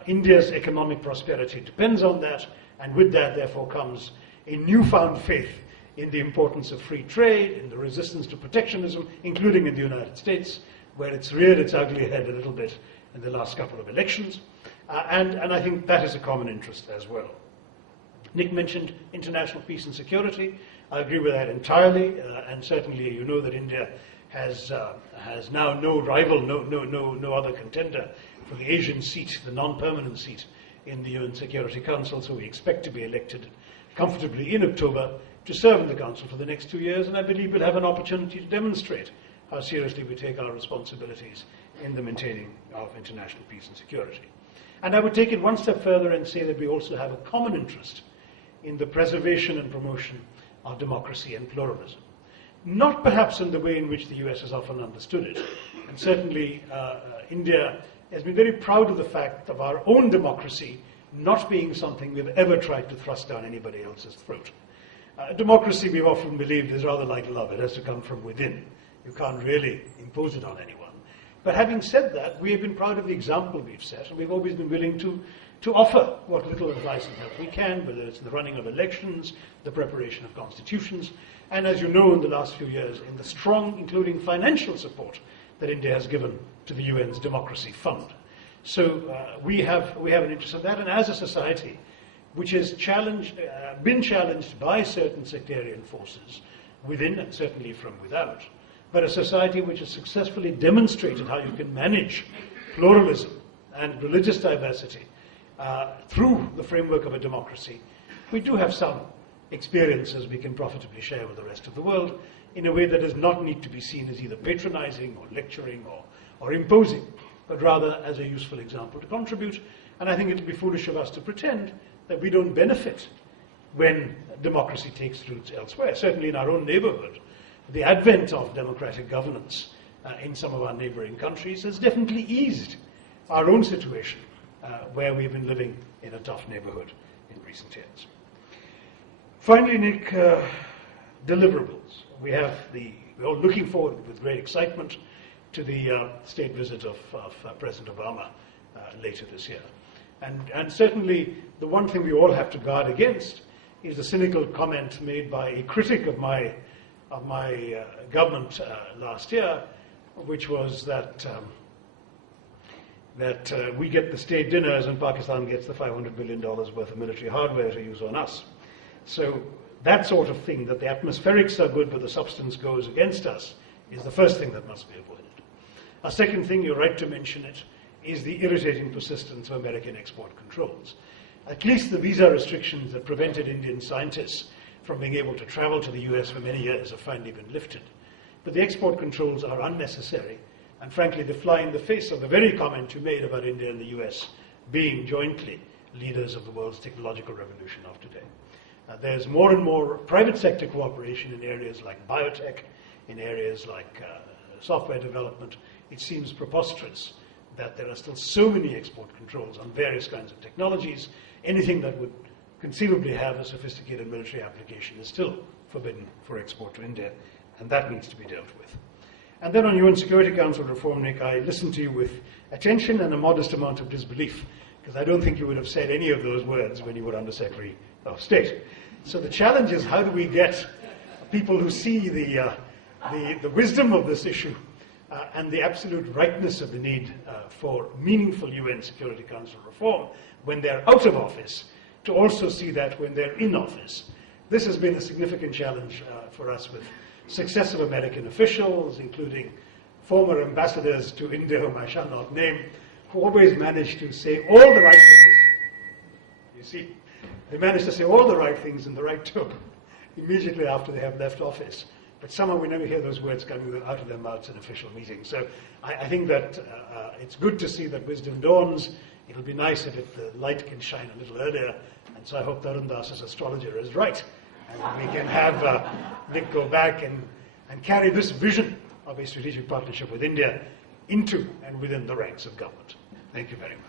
India's economic prosperity depends on that, and with that, therefore, comes a newfound faith in the importance of free trade, in the resistance to protectionism, including in the United States, where it's reared its ugly head a little bit in the last couple of elections. And I think that is a common interest as well. Nick mentioned international peace and security. I agree with that entirely, and certainly you know that India has now no rival, no other contender for the Asian seat, the non-permanent seat in the UN Security Council, so we expect to be elected comfortably in October to serve in the Council for the next 2 years, and I believe we'll have an opportunity to demonstrate how seriously we take our responsibilities in the maintaining of international peace and security. And I would take it one step further and say that we also have a common interest in the preservation and promotion of democracy and pluralism. Not perhaps in the way in which the US has often understood it. And certainly India has been very proud of the fact of our own democracy not being something we've ever tried to thrust down anybody else's throat. Democracy, we've often believed, is rather like love. It has to come from within. You can't really impose it on anyone. But having said that, we have been proud of the example we've set, and we've always been willing to offer what little advice and help we can, whether it's the running of elections, the preparation of constitutions, and as you know, in the last few years, in the strong, including financial support that India has given to the UN's Democracy Fund. So we have an interest in that, and as a society which has been challenged by certain sectarian forces within and certainly from without, but a society which has successfully demonstrated how you can manage pluralism and religious diversity through the framework of a democracy, we do have some experiences we can profitably share with the rest of the world in a way that does not need to be seen as either patronizing or lecturing or imposing, but rather as a useful example to contribute. And I think it would be foolish of us to pretend that we don't benefit when democracy takes roots elsewhere. Certainly in our own neighborhood, the advent of democratic governance in some of our neighboring countries has definitely eased our own situation where we've been living in a tough neighborhood in recent years. Finally, Nick, deliverables. We're all looking forward with great excitement to the state visit of President Obama later this year. And certainly the one thing we all have to guard against is the cynical comment made by a critic of my government last year, which was that that we get the state dinners and Pakistan gets the $500 billion worth of military hardware to use on us. So that sort of thing, that the atmospherics are good but the substance goes against us, is the first thing that must be avoided. A second thing, you're right to mention it, is the irritating persistence of American export controls. At least the visa restrictions that prevented Indian scientists from being able to travel to the US for many years have finally been lifted. But the export controls are unnecessary, and frankly they fly in the face of the very comment you made about India and the US being jointly leaders of the world's technological revolution of today. There's more and more private sector cooperation in areas like biotech, in areas like software development. It seems preposterous that there are still so many export controls on various kinds of technologies. Anything that would conceivably have a sophisticated military application is still forbidden for export to India, and that needs to be dealt with. And then on UN Security Council reform, Nick, I listened to you with attention and a modest amount of disbelief, because I don't think you would have said any of those words when you were Under Secretary of State. So the challenge is, how do we get people who see the wisdom of this issue and the absolute rightness of the need for meaningful UN Security Council reform when they're out of office, to also see that when they're in office. This has been a significant challenge for us with successive American officials, including former ambassadors to India, whom I shall not name, who always manage to say all the right things. You see, they manage to say all the right things in the right tone immediately after they have left office. But somehow we never hear those words coming out of their mouths in official meetings. So I think that it's good to see that wisdom dawns. It'll be nice if the light can shine a little earlier. And so I hope Tarun Das's astrologer is right. And we can have Nick go back and carry this vision of a strategic partnership with India into and within the ranks of government. Thank you very much.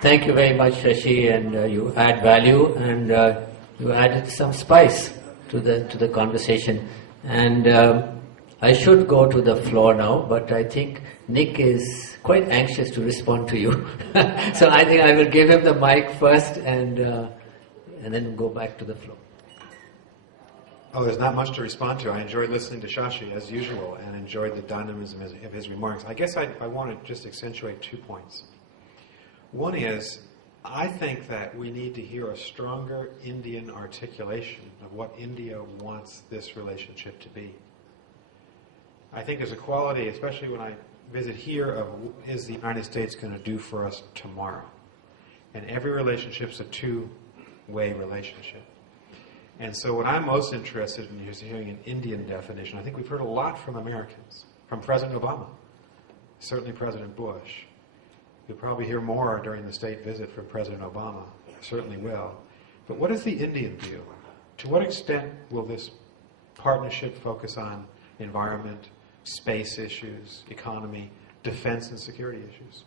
Thank you very much, Shashi, and you add value, and you added some spice to the conversation. And I should go to the floor now, but I think Nick is quite anxious to respond to you. So I think I will give him the mic first, and then go back to the floor. Oh, there's not much to respond to. I enjoyed listening to Shashi, as usual, and enjoyed the dynamism of his remarks. I guess I want to just accentuate 2 points. One is, I think that we need to hear a stronger Indian articulation of what India wants this relationship to be. I think there's a quality, especially when I visit here, of is the United States going to do for us tomorrow? And every relationship's a two-way relationship. And so what I'm most interested in is hearing an Indian definition. I think we've heard a lot from Americans, from President Obama, certainly President Bush. You'll probably hear more during the state visit from President Obama, certainly will. But what is the Indian view? To what extent will this partnership focus on environment, space issues, economy, defense and security issues?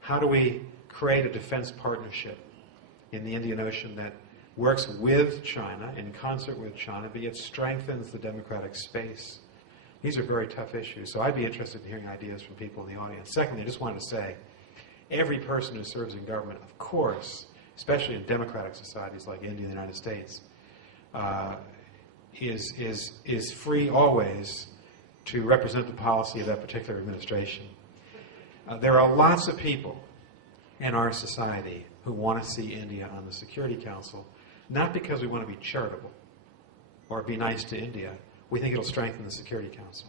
How do we create a defense partnership in the Indian Ocean that works with China, in concert with China, but yet strengthens the democratic space? These are very tough issues, so I'd be interested in hearing ideas from people in the audience. Secondly, I just wanted to say, every person who serves in government, of course, especially in democratic societies like India and the United States, is free always to represent the policy of that particular administration. There are lots of people in our society who want to see India on the Security Council, not because we want to be charitable or be nice to India. We think it'll strengthen the Security Council.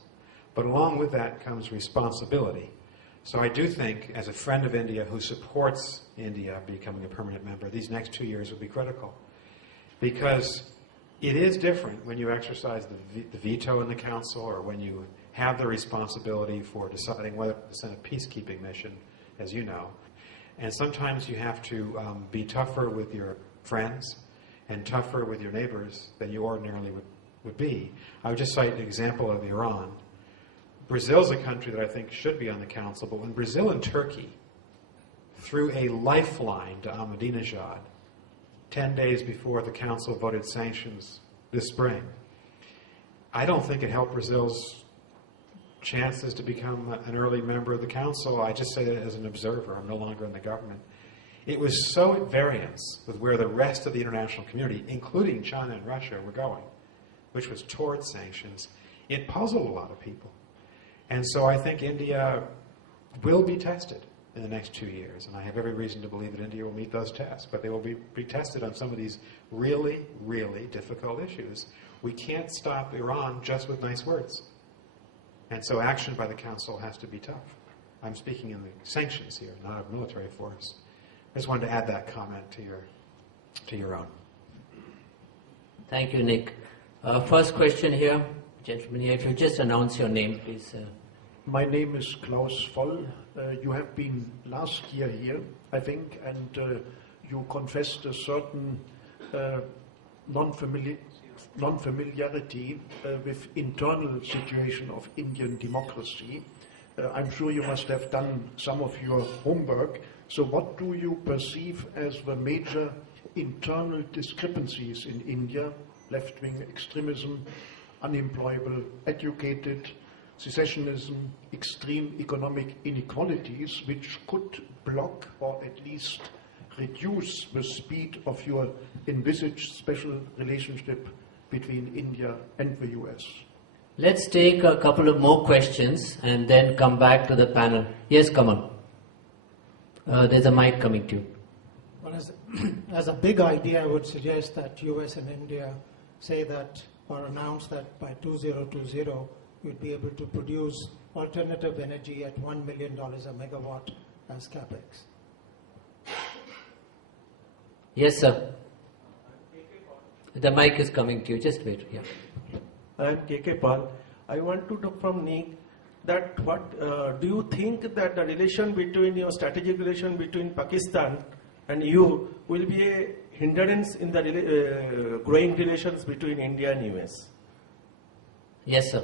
But along with that comes responsibility. So I do think, as a friend of India who supports India becoming a permanent member, these next 2 years will be critical. Because it is different when you exercise the veto in the Council, or when you have the responsibility for deciding whether to send a peacekeeping mission, as you know. And sometimes you have to be tougher with your friends and tougher with your neighbors than you ordinarily would be. I would just cite an example of Iran. Brazil's a country that I think should be on the Council, but when Brazil and Turkey threw a lifeline to Ahmadinejad 10 days before the Council voted sanctions this spring, I don't think it helped Brazil's chances to become an early member of the Council. I just say that as an observer. I'm no longer in the government. It was so at variance with where the rest of the international community, including China and Russia, were going, which was towards sanctions. It puzzled a lot of people. And so I think India will be tested in the next 2 years, and I have every reason to believe that India will meet those tests, but they will be tested on some of these really, really difficult issues. We can't stop Iran just with nice words. And so action by the Council has to be tough. I'm speaking in the sanctions here, not of military force. I just wanted to add that comment to your own. Thank you, Nick. First question here, gentleman here. If you just announce your name, please. My name is Klaus Voll. You have been last year here, I think, and you confessed a certain non-familiarity with internal situation of Indian democracy. I'm sure you must have done some of your homework. So what do you perceive as the major internal discrepancies in India? Left-wing extremism, unemployable, educated, secessionism, extreme economic inequalities, which could block or at least reduce the speed of your envisaged special relationship between India and the US. Let's take a couple of more questions and then come back to the panel. Yes, come on. There's a mic coming to you. Well, as a big idea, I would suggest that US and India say that or announce that by 2020 you'd be able to produce alternative energy at $1 million a megawatt as capex. Yes, sir. The mic is coming to you. Just wait. Yeah. I am KK Pal. I want to know from Nick that what do you think that the relation between your strategic relation between Pakistan and you will be a hindrance in the growing relations between India and US? Yes, sir.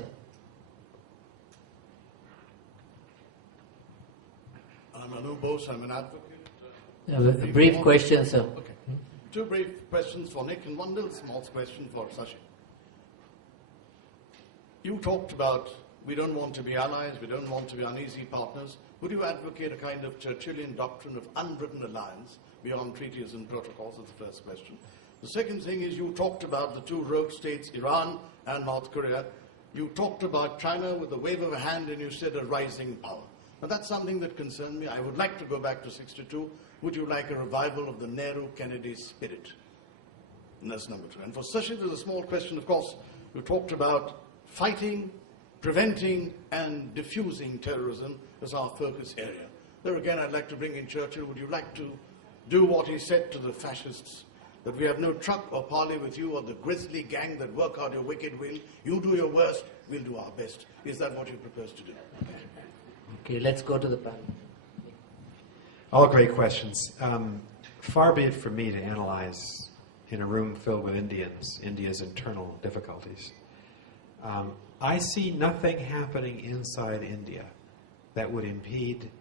I'm Anu Bose. I'm an advocate. A brief question, sir. Okay. Two brief questions for Nick and one little small question for Shashi. You talked about we don't want to be allies, we don't want to be uneasy partners. Would you advocate a kind of Churchillian doctrine of unwritten alliance beyond treaties and protocols? That's the first question. The second thing is you talked about the two rogue states, Iran and North Korea. You talked about China with a wave of a hand and you said a rising power. Now that's something that concerned me. I would like to go back to 62. Would you like a revival of the Nehru-Kennedy spirit? And that's number two. And for Shashi, there's a small question, of course. You talked about fighting, preventing, and diffusing terrorism as our focus area. There again, I'd like to bring in Churchill. Would you like to do what he said to the fascists, that we have no truck or parley with you or the grisly gang that work out your wicked will? You do your worst, we'll do our best. Is that what you propose to do? Okay, let's go to the panel. All great questions. Far be it from me to analyze in a room filled with Indians, India's internal difficulties. I see nothing happening inside India that would impede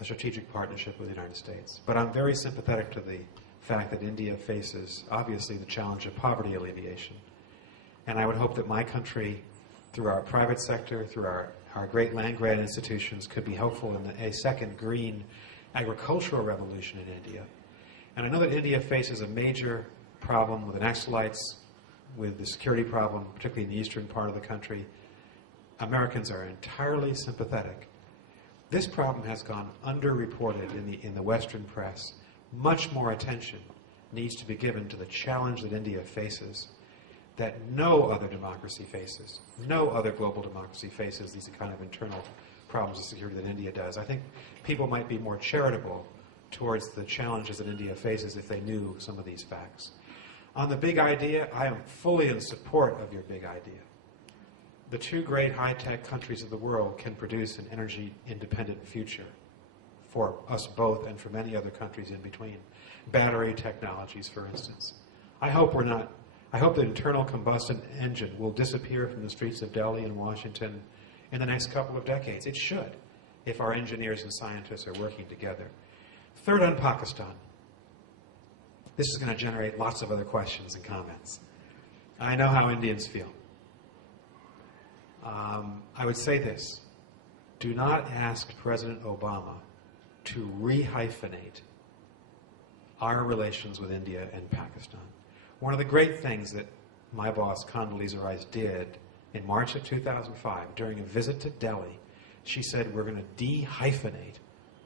a strategic partnership with the United States. But I'm very sympathetic to the fact that India faces, obviously, the challenge of poverty alleviation. And I would hope that my country, through our private sector, through our great land-grant institutions, could be helpful in a second green agricultural revolution in India. And I know that India faces a major problem with the Naxalites, with the security problem, particularly in the eastern part of the country. Americans are entirely sympathetic. This problem has gone underreported in the Western press. Much more attention needs to be given to the challenge that India faces that no other democracy faces. No other global democracy faces these kind of internal problems of security that India does. I think people might be more charitable towards the challenges that India faces if they knew some of these facts. On the big idea, I am fully in support of your big idea. The two great high-tech countries of the world can produce an energy-independent future for us both and for many other countries in between. Battery technologies, for instance. I hope the internal combustion engine will disappear from the streets of Delhi and Washington in the next couple of decades. It should, if our engineers and scientists are working together. Third, on Pakistan. This is going to generate lots of other questions and comments. I know how Indians feel. I would say this. Do not ask President Obama to rehyphenate our relations with India and Pakistan. One of the great things that my boss, Condoleezza Rice, did in March of 2005, during a visit to Delhi, she said, we're going to de-hyphenate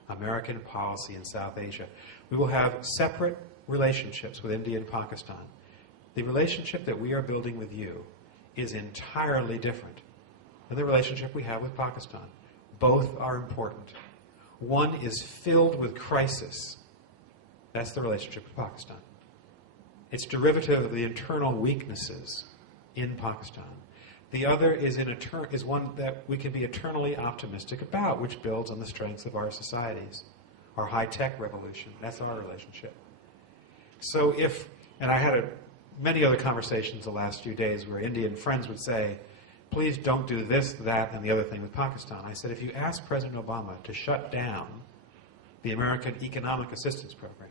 American policy in South Asia. We will have separate relationships with India and Pakistan. The relationship that we are building with you is entirely different than the relationship we have with Pakistan. Both are important. One is filled with crisis. That's the relationship with Pakistan. It's derivative of the internal weaknesses in Pakistan. The other is one that we can be eternally optimistic about, which builds on the strengths of our societies, our high-tech revolution. That's our relationship. So and I had many other conversations the last few days where Indian friends would say, please don't do this, that, and the other thing with Pakistan. I said, if you ask President Obama to shut down the American Economic Assistance Program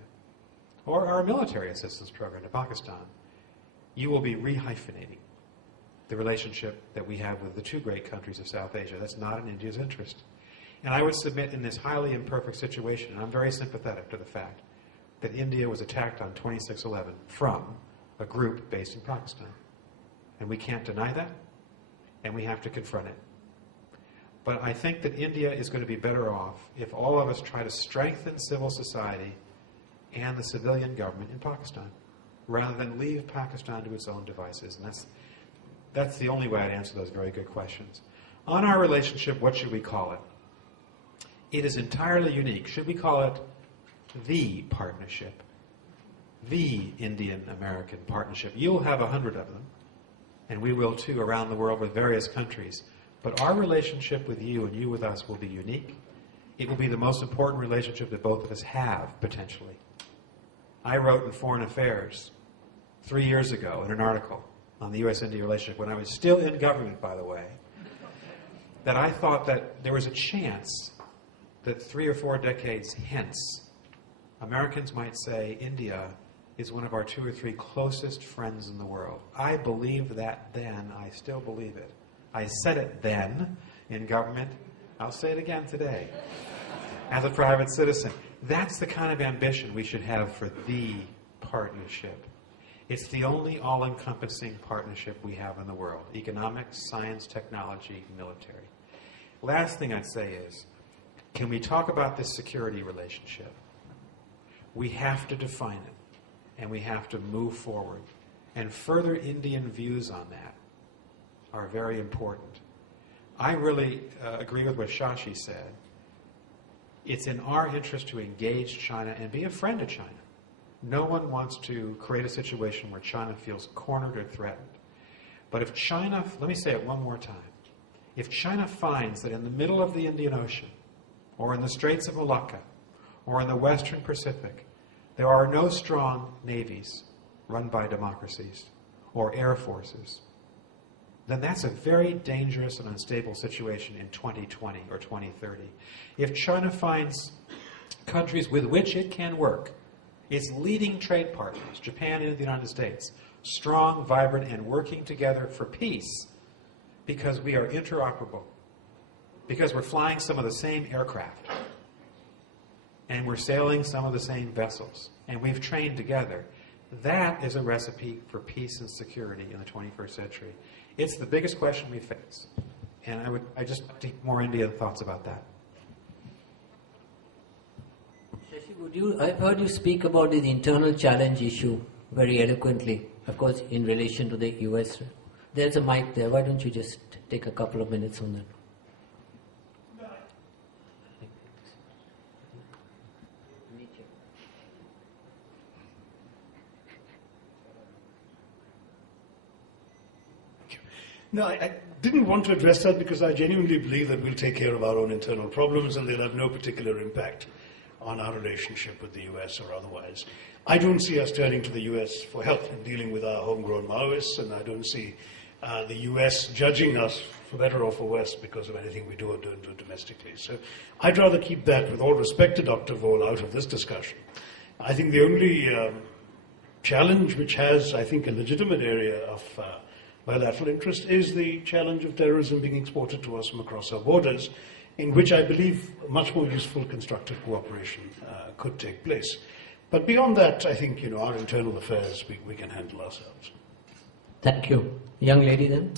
or our military assistance program to Pakistan, you will be rehyphenating the relationship that we have with the two great countries of South Asia. That's not in India's interest. And I would submit in this highly imperfect situation, and I'm very sympathetic to the fact that India was attacked on 26/11 from a group based in Pakistan. And we can't deny that, and we have to confront it. But I think that India is going to be better off if all of us try to strengthen civil society and the civilian government in Pakistan, rather than leave Pakistan to its own devices. And that's the only way I'd answer those very good questions. On our relationship, what should we call it? It is entirely unique. Should we call it the partnership? The Indian-American partnership. You'll have 100 of them, and we will too around the world with various countries. But our relationship with you and you with us will be unique. It will be the most important relationship that both of us have, potentially. I wrote in Foreign Affairs 3 years ago in an article on the U.S.-India relationship, when I was still in government, by the way, that I thought that there was a chance that 3 or 4 decades hence, Americans might say India is one of our 2 or 3 closest friends in the world. I believed that then. I still believe it. I said it then in government. I'll say it again today as a private citizen. That's the kind of ambition we should have for the partnership. It's the only all-encompassing partnership we have in the world. Economics, science, technology, military. Last thing I'd say is, can we talk about this security relationship? We have to define it, and we have to move forward. And further Indian views on that are very important. I really agree with what Shashi said. It's in our interest to engage China and be a friend of China. No one wants to create a situation where China feels cornered or threatened. But if China, let me say it one more time, if China finds that in the middle of the Indian Ocean, or in the Straits of Malacca, or in the Western Pacific, there are no strong navies run by democracies, or air forces, then that's a very dangerous and unstable situation in 2020 or 2030. If China finds countries with which it can work, its leading trade partners, Japan and the United States, strong, vibrant, and working together for peace because we are interoperable, because we're flying some of the same aircraft, and we're sailing some of the same vessels, and we've trained together. That is a recipe for peace and security in the 21st century. It's the biggest question we face, and I just take more Indian thoughts about that. Shashi, I've heard you speak about the internal challenge issue very eloquently, of course, in relation to the US. There's a mic there. Why don't you just take a couple of minutes on that? No, I didn't want to address that because I genuinely believe that we'll take care of our own internal problems and they'll have no particular impact on our relationship with the US or otherwise. I don't see us turning to the US for help in dealing with our homegrown Maoists, and I don't see the US judging us for better or for worse because of anything we do or don't do domestically. So I'd rather keep that, with all respect to Dr. Vol, out of this discussion. I think the only challenge which has, I think, a legitimate area of bilateral interest is the challenge of terrorism being exported to us from across our borders, in which I believe much more useful constructive cooperation could take place. But beyond that, I think, our internal affairs we can handle ourselves. Thank you. Young lady then.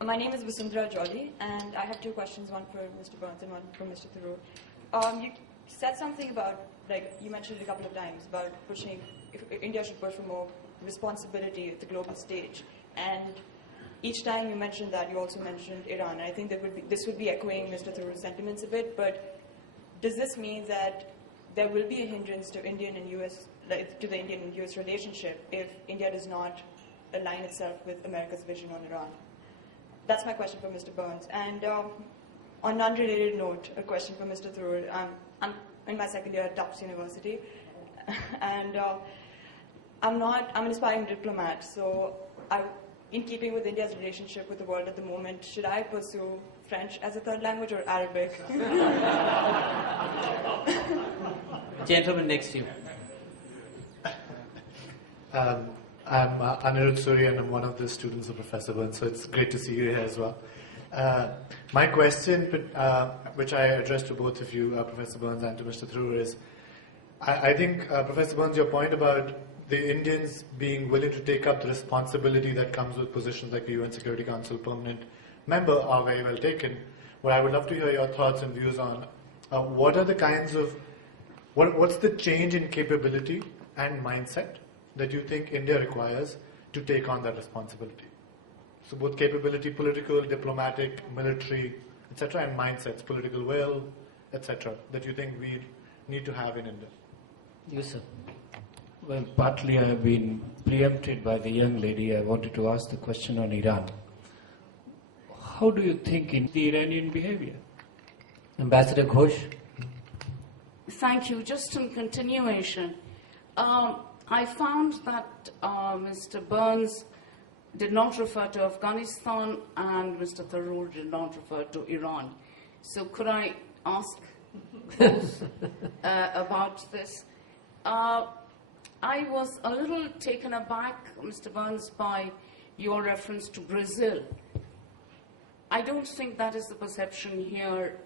My name is Vasundhara Jolly, and I have two questions, one for Mr. Burns and one for Mr. Tharoor. You said something about, like, you mentioned it a couple of times, about pushing, if India should push for more responsibility at the global stage. And each time you mentioned that, you also mentioned Iran. And I think this would be echoing Mr. Tharoor's sentiments a bit, but does this mean that there will be a hindrance to Indian and US, like, to the Indian and US relationship if India does not align itself with America's vision on Iran? That's my question for Mr. Burns. And on an unrelated note, a question for Mr. Tharoor. I'm in my second year at Tufts University, and I'm an aspiring diplomat. So, in keeping with India's relationship with the world at the moment, should I pursue French as a third language or Arabic? Gentleman next to you. I'm Anirudh Suri, and I'm one of the students of Professor Burns, so it's great to see you here as well. My question, which I addressed to both of you, Professor Burns and to Mr. Tharoor, is I think, Professor Burns, your point about the Indians being willing to take up the responsibility that comes with positions like the UN Security Council permanent member are very well taken. What I would love to hear your thoughts and views on what are the kinds of, what's the change in capability and mindset that you think India requires to take on that responsibility? So both capability, political, diplomatic, military, etc., and mindsets, political will, etc., that you think we need to have in India. Yes, sir. Well, partly I have been preempted by the young lady. I wanted to ask the question on Iran. How do you think in the Iranian behavior? Ambassador Ghosh. Thank you. Just in continuation, I found that Mr. Burns did not refer to Afghanistan and Mr. Tharoor did not refer to Iran. So could I ask both about this? I was a little taken aback, Mr. Burns, by your reference to Brazil. I don't think that is the perception here,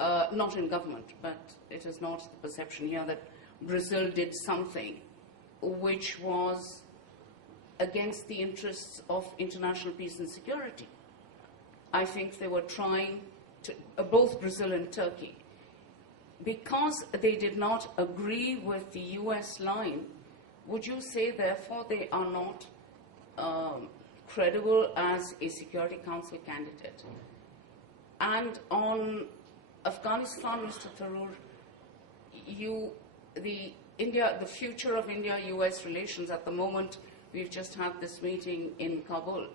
not in government, but it is not the perception here that Brazil did something which was against the interests of international peace and security. I think they were trying to, both Brazil and Turkey, because they did not agree with the US line. Would you say, therefore, they are not credible as a Security Council candidate? And on Afghanistan, Mr. Tharoor, the future of India-US relations at the moment, we've just had this meeting in Kabul,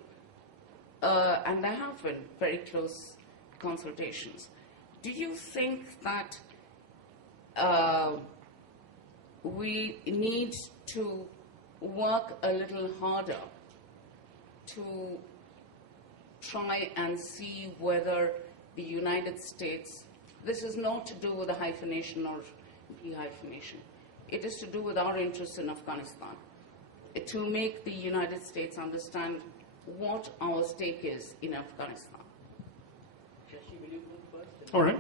and there have been very close consultations. Do you think that we need to work a little harder to try and see whether the United States, this is not to do with a hyphenation or dehyphenation, it is to do with our interests in Afghanistan, to make the United States understand what our stake is in Afghanistan? Shashi, will you go first? All right.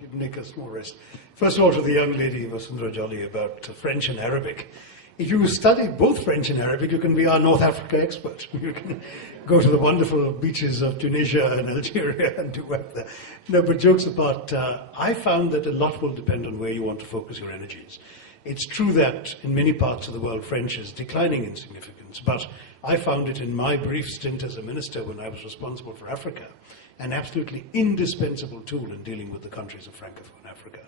Give Nick a small rest. First of all, to the young lady, Vasundhara Jolly, about French and Arabic. If you study both French and Arabic, you can be our North Africa expert. You can go to the wonderful beaches of Tunisia and Algeria and do work there. No, but jokes apart, I found that a lot will depend on where you want to focus your energies. It's true that in many parts of the world, French is declining in significance, but I found it in my brief stint as a minister when I was responsible for Africa, an absolutely indispensable tool in dealing with the countries of Francophone Africa.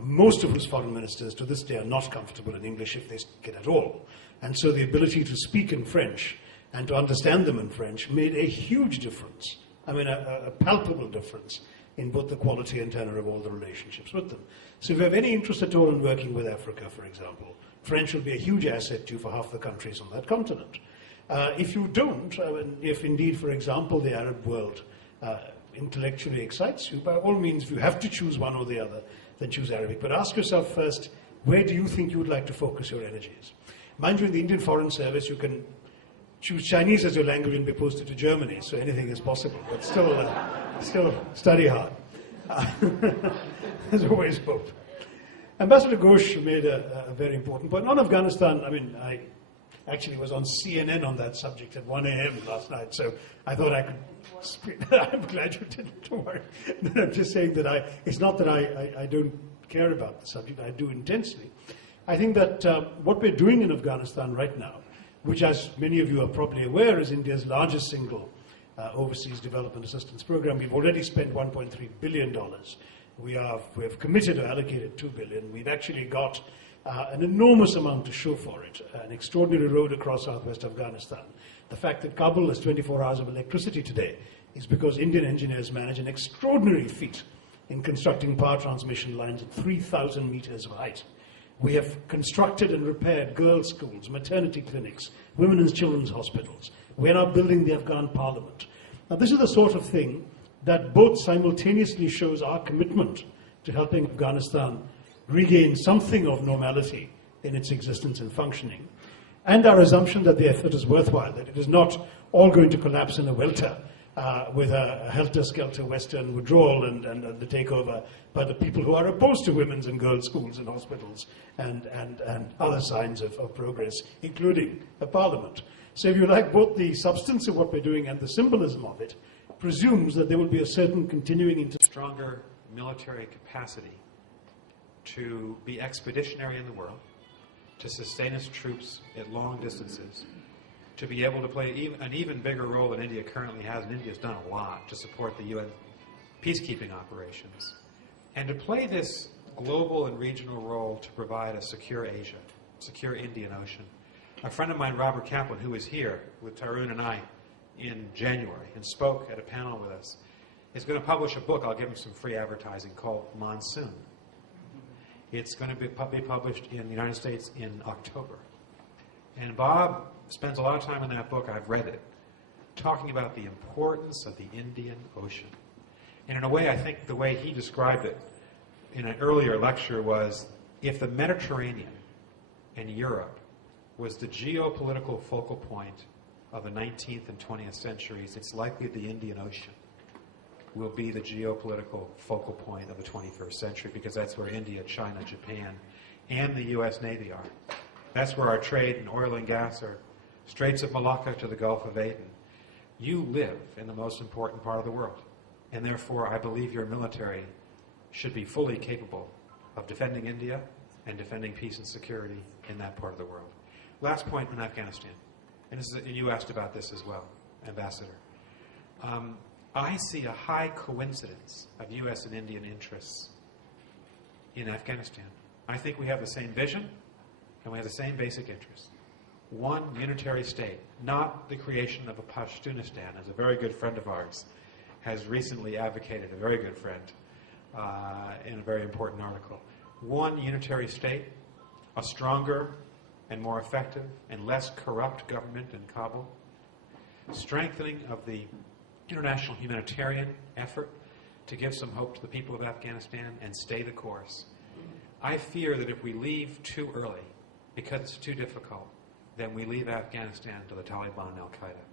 Most of whose foreign ministers to this day are not comfortable in English if they speak it at all. And so the ability to speak in French and to understand them in French made a huge difference. I mean, a palpable difference in both the quality and tenor of all the relationships with them. So if you have any interest at all in working with Africa, for example, French will be a huge asset to you for half the countries on that continent. If you don't, if indeed, for example, the Arab world intellectually excites you, by all means, if you have to choose one or the other, then choose Arabic. But ask yourself first, where do you think you would like to focus your energies? Mind you, in the Indian Foreign Service, you can choose Chinese as your language and be posted to Germany, so anything is possible, but still study hard. There's always hope. Ambassador Ghosh made a very important point. On Afghanistan, I mean, actually was on CNN on that subject at 1 a.m. last night, so I thought I could. I'm glad you didn't. Don't worry. I'm just saying that it's not that I don't care about the subject. I do intensely. I think that what we're doing in Afghanistan right now, which, as many of you are probably aware, is India's largest single overseas development assistance program. We've already spent $1.3 billion. We have committed or allocated $2 billion. We've actually got an enormous amount to show for it, an extraordinary road across southwest Afghanistan. The fact that Kabul has 24 hours of electricity today is because Indian engineers manage an extraordinary feat in constructing power transmission lines at 3,000 meters of height. We have constructed and repaired girls' schools, maternity clinics, women and children's hospitals. We're now building the Afghan parliament. Now, this is the sort of thing that both simultaneously shows our commitment to helping Afghanistan regain something of normality in its existence and functioning, and our assumption that the effort is worthwhile, that it is not all going to collapse in a welter with a helter-skelter Western withdrawal and the takeover by the people who are opposed to women's and girls' schools and hospitals and other signs of progress, including a parliament. So if you like, both the substance of what we're doing and the symbolism of it presumes that there will be a certain continuing stronger military capacity to be expeditionary in the world, to sustain its troops at long distances, to be able to play an even bigger role than India currently has, and India's done a lot to support the UN peacekeeping operations, and to play this global and regional role to provide a secure Asia, secure Indian Ocean. A friend of mine, Robert Kaplan, who was here with Tharoor and I in January and spoke at a panel with us, is going to publish a book, I'll give him some free advertising, called Monsoon. It's going to be published in the United States in October. And Bob spends a lot of time in that book, I've read it, talking about the importance of the Indian Ocean. And in a way, I think the way he described it in an earlier lecture was, if the Mediterranean and Europe was the geopolitical focal point of the 19th and 20th centuries, it's likely the Indian Ocean will be the geopolitical focal point of the 21st century, because that's where India, China, Japan, and the U.S. Navy are. That's where our trade in oil and gas are. Straits of Malacca to the Gulf of Aden. You live in the most important part of the world, and therefore I believe your military should be fully capable of defending India and defending peace and security in that part of the world. Last point on Afghanistan, and you asked about this as well, Ambassador. I see a high coincidence of U.S. and Indian interests in Afghanistan. I think we have the same vision, and we have the same basic interests. One unitary state, not the creation of a Pashtunistan, as a very good friend of ours has recently advocated, a very good friend, in a very important article. One unitary state, a stronger and more effective and less corrupt government in Kabul, strengthening of the international humanitarian effort to give some hope to the people of Afghanistan and stay the course. I fear that if we leave too early, because it's too difficult, then we leave Afghanistan to the Taliban and Al-Qaeda.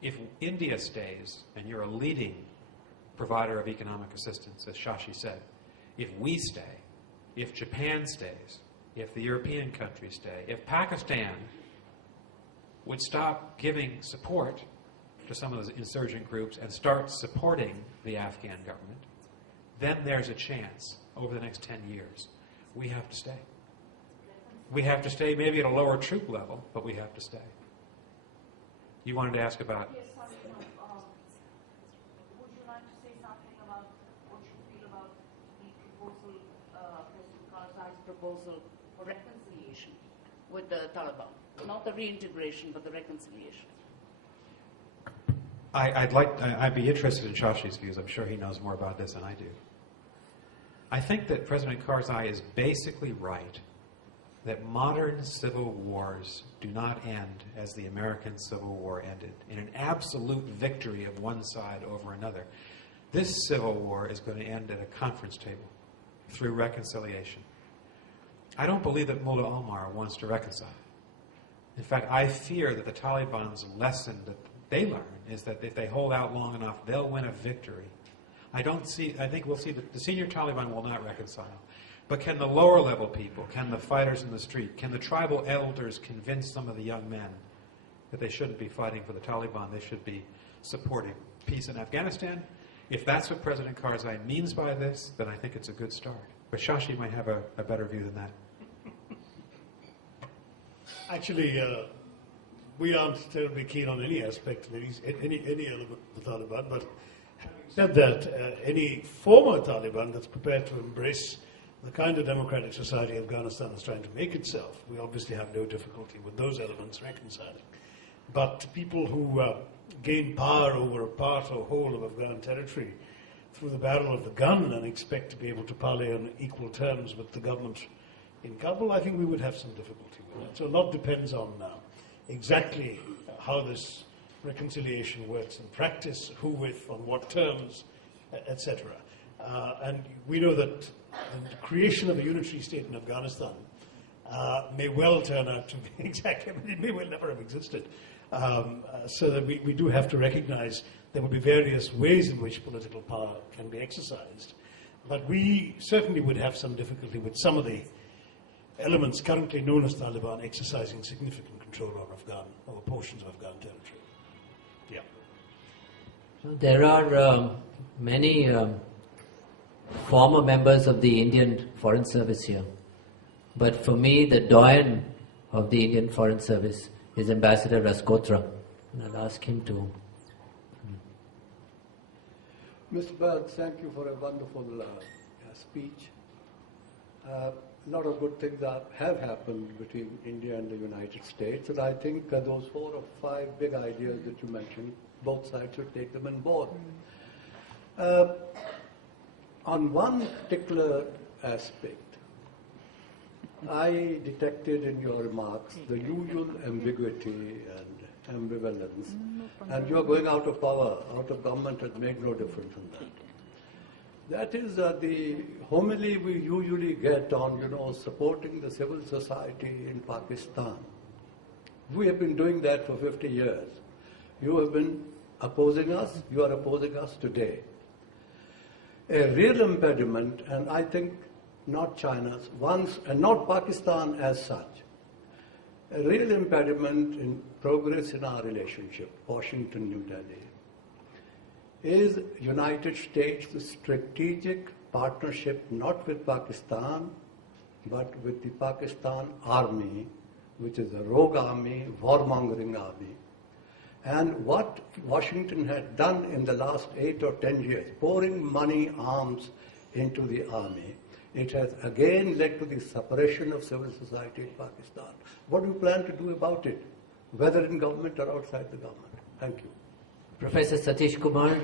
If India stays, and you're a leading provider of economic assistance, as Shashi said, if we stay, if Japan stays, if the European countries stay, if Pakistan would stop giving support to some of those insurgent groups and start supporting the Afghan government, then there's a chance over the next 10 years we have to stay. We have to stay maybe at a lower troop level, but we have to stay. You wanted to ask about... Yes, sorry, would you like to say something about what you feel about the proposal, President Karzai's proposal for reconciliation with the Taliban? Not the reintegration, but the reconciliation. I'd be interested in Shashi's views. I'm sure he knows more about this than I do. I think that President Karzai is basically right that modern civil wars do not end as the American Civil War ended, in an absolute victory of one side over another. This civil war is going to end at a conference table through reconciliation. I don't believe that Mullah Omar wants to reconcile. In fact, I fear that the Taliban's lesson that they learn is that if they hold out long enough, they'll win a victory. I think we'll see that the senior Taliban will not reconcile. But can the lower level people, can the fighters in the street, can the tribal elders convince some of the young men that they shouldn't be fighting for the Taliban, they should be supporting peace in Afghanistan? If that's what President Karzai means by this, then I think it's a good start. But Shashi might have a better view than that. Actually, we aren't terribly keen on any aspect of any element of the Taliban, but having said that, any former Taliban that's prepared to embrace the kind of democratic society Afghanistan is trying to make itself, we obviously have no difficulty with those elements reconciling. But people who gain power over a part or whole of Afghan territory through the barrel of the gun and expect to be able to parley on equal terms with the government in Kabul, I think we would have some difficulty with that. So a lot depends on exactly how this reconciliation works in practice, who with, on what terms, etc. And we know that the creation of a unitary state in Afghanistan may well turn out to be exactly, it may well never have existed. So that we do have to recognize there will be various ways in which political power can be exercised. But we certainly would have some difficulty with some of the elements currently known as Taliban exercising significant control over portions of Afghan territory. Yeah. There are many former members of the Indian Foreign Service here. But for me, the doyen of the Indian Foreign Service is Ambassador Raskotra. And I'll ask him to. Mr. Burns, thank you for a wonderful speech. A lot of good things have happened between India and the United States, and I think those 4 or 5 big ideas that you mentioned, both sides should take them on board. On one particular aspect, I detected in your remarks the usual ambiguity and ambivalence, and you are going out of power, out of government has made no difference in that. That is the homily we usually get on, supporting the civil society in Pakistan. We have been doing that for 50 years. You have been opposing us, you are opposing us today. A real impediment, and I think not China's, and not Pakistan as such, a real impediment in progress in our relationship, Washington-New Delhi, is United States' strategic partnership not with Pakistan, but with the Pakistan army, which is a rogue army, warmongering army. And what Washington had done in the last 8 or 10 years, pouring money, arms into the army, it has again led to the suppression of civil society in Pakistan. What do you plan to do about it, whether in government or outside the government? Thank you. Professor Satish Kumar,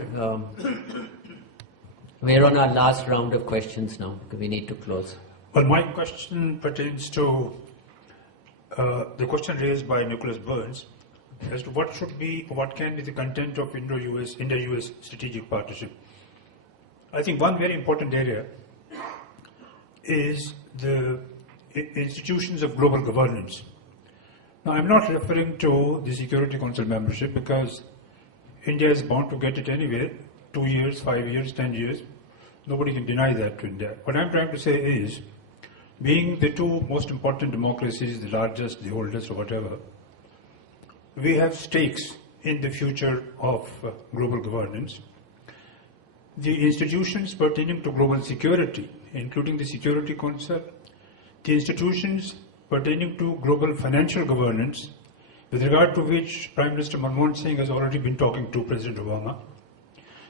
we're on our last round of questions now, because we need to close. Well, my question pertains to the question raised by Nicholas Burns as to what can be the content of India-US strategic partnership. I think one very important area is the institutions of global governance. Now, I'm not referring to the Security Council membership because India is bound to get it anyway, 2 years, 5 years, 10 years. Nobody can deny that to India. What I'm trying to say is, being the 2 most important democracies, the largest, the oldest, or whatever, we have stakes in the future of global governance. The institutions pertaining to global security, including the Security Council, the institutions pertaining to global financial governance, with regard to which Prime Minister Manmohan Singh has already been talking to President Obama,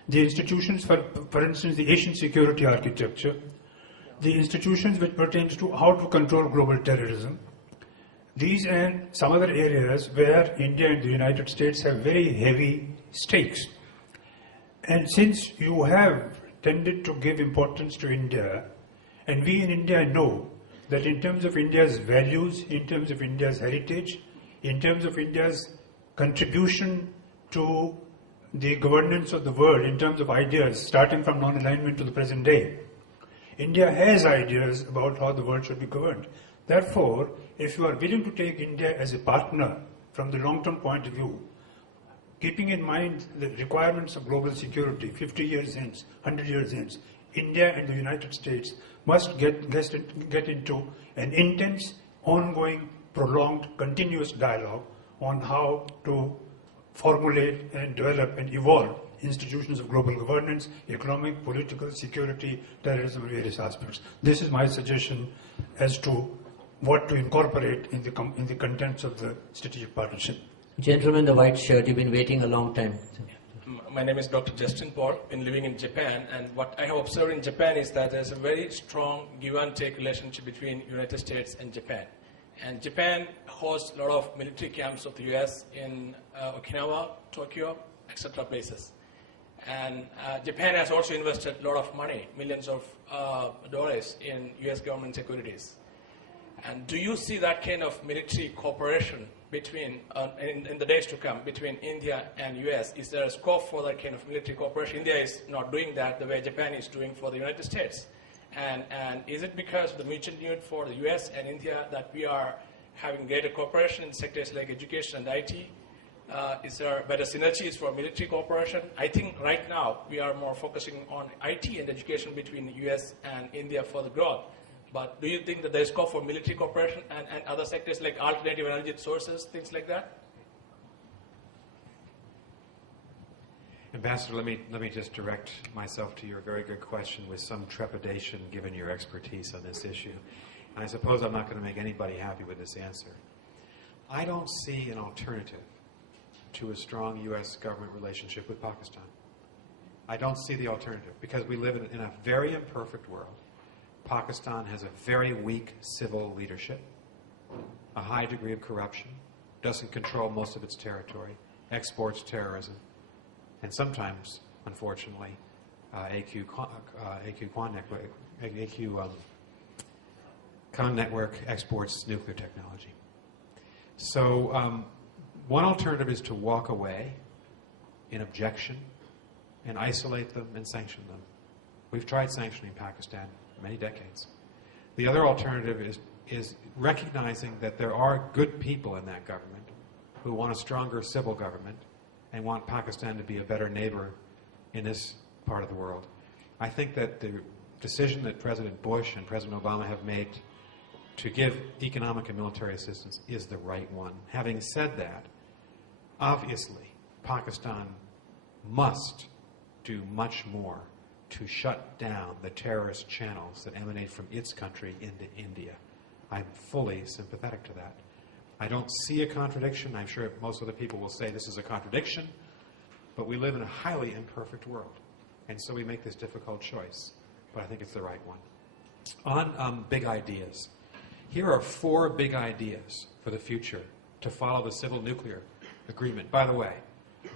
the institutions, for instance, the Asian security architecture, the institutions which pertains to how to control global terrorism, these and some other areas where India and the United States have very heavy stakes. And since you have tended to give importance to India, and we in India know that in terms of India's values, in terms of India's heritage, in terms of India's contribution to the governance of the world, in terms of ideas, starting from non-alignment to the present day, India has ideas about how the world should be governed. Therefore, if you are willing to take India as a partner from the long-term point of view, keeping in mind the requirements of global security 50 years hence, 100 years hence, India and the United States must get into an intense, ongoing, prolonged, continuous dialogue on how to formulate and develop and evolve institutions of global governance, economic, political, security, terrorism, and various aspects. This is my suggestion as to what to incorporate in the contents of the strategic partnership. Gentleman in the white shirt, you've been waiting a long time. My name is Dr. Justin Paul. Been living in Japan, and what I have observed in Japan is that there's a very strong give and take relationship between United States and Japan. And Japan hosts a lot of military camps of the U.S. in Okinawa, Tokyo, etc. places. And Japan has also invested a lot of money, millions of dollars in U.S. government securities. And do you see that kind of military cooperation between, in the days to come, between India and U.S.? Is there a scope for that kind of military cooperation? India is not doing that the way Japan is doing for the United States. And is it because of the mutual need for the U.S. and India that we are having greater cooperation in sectors like education and IT? Is there better synergies for military cooperation? I think right now we are more focusing on IT and education between the U.S. and India for the growth. But do you think that there is scope for military cooperation and other sectors like alternative energy sources, things like that? Ambassador, let me just direct myself to your very good question with some trepidation given your expertise on this issue. And I suppose I'm not going to make anybody happy with this answer. I don't see an alternative to a strong U.S. government relationship with Pakistan. I don't see the alternative because we live in a very imperfect world. Pakistan has a very weak civil leadership, a high degree of corruption, doesn't control most of its territory, exports terrorism, and sometimes, unfortunately, Con Network exports nuclear technology. So one alternative is to walk away in objection and isolate them and sanction them. We've tried sanctioning Pakistan for many decades. The other alternative is recognizing that there are good people in that government who want a stronger civil government and want Pakistan to be a better neighbor in this part of the world. I think that the decision that President Bush and President Obama have made to give economic and military assistance is the right one. Having said that, obviously, Pakistan must do much more to shut down the terrorist channels that emanate from its country into India. I'm fully sympathetic to that. I don't see a contradiction. I'm sure most other people will say this is a contradiction, but we live in a highly imperfect world, and so we make this difficult choice, but I think it's the right one. On big ideas, here are 4 big ideas for the future to follow the civil nuclear agreement. By the way,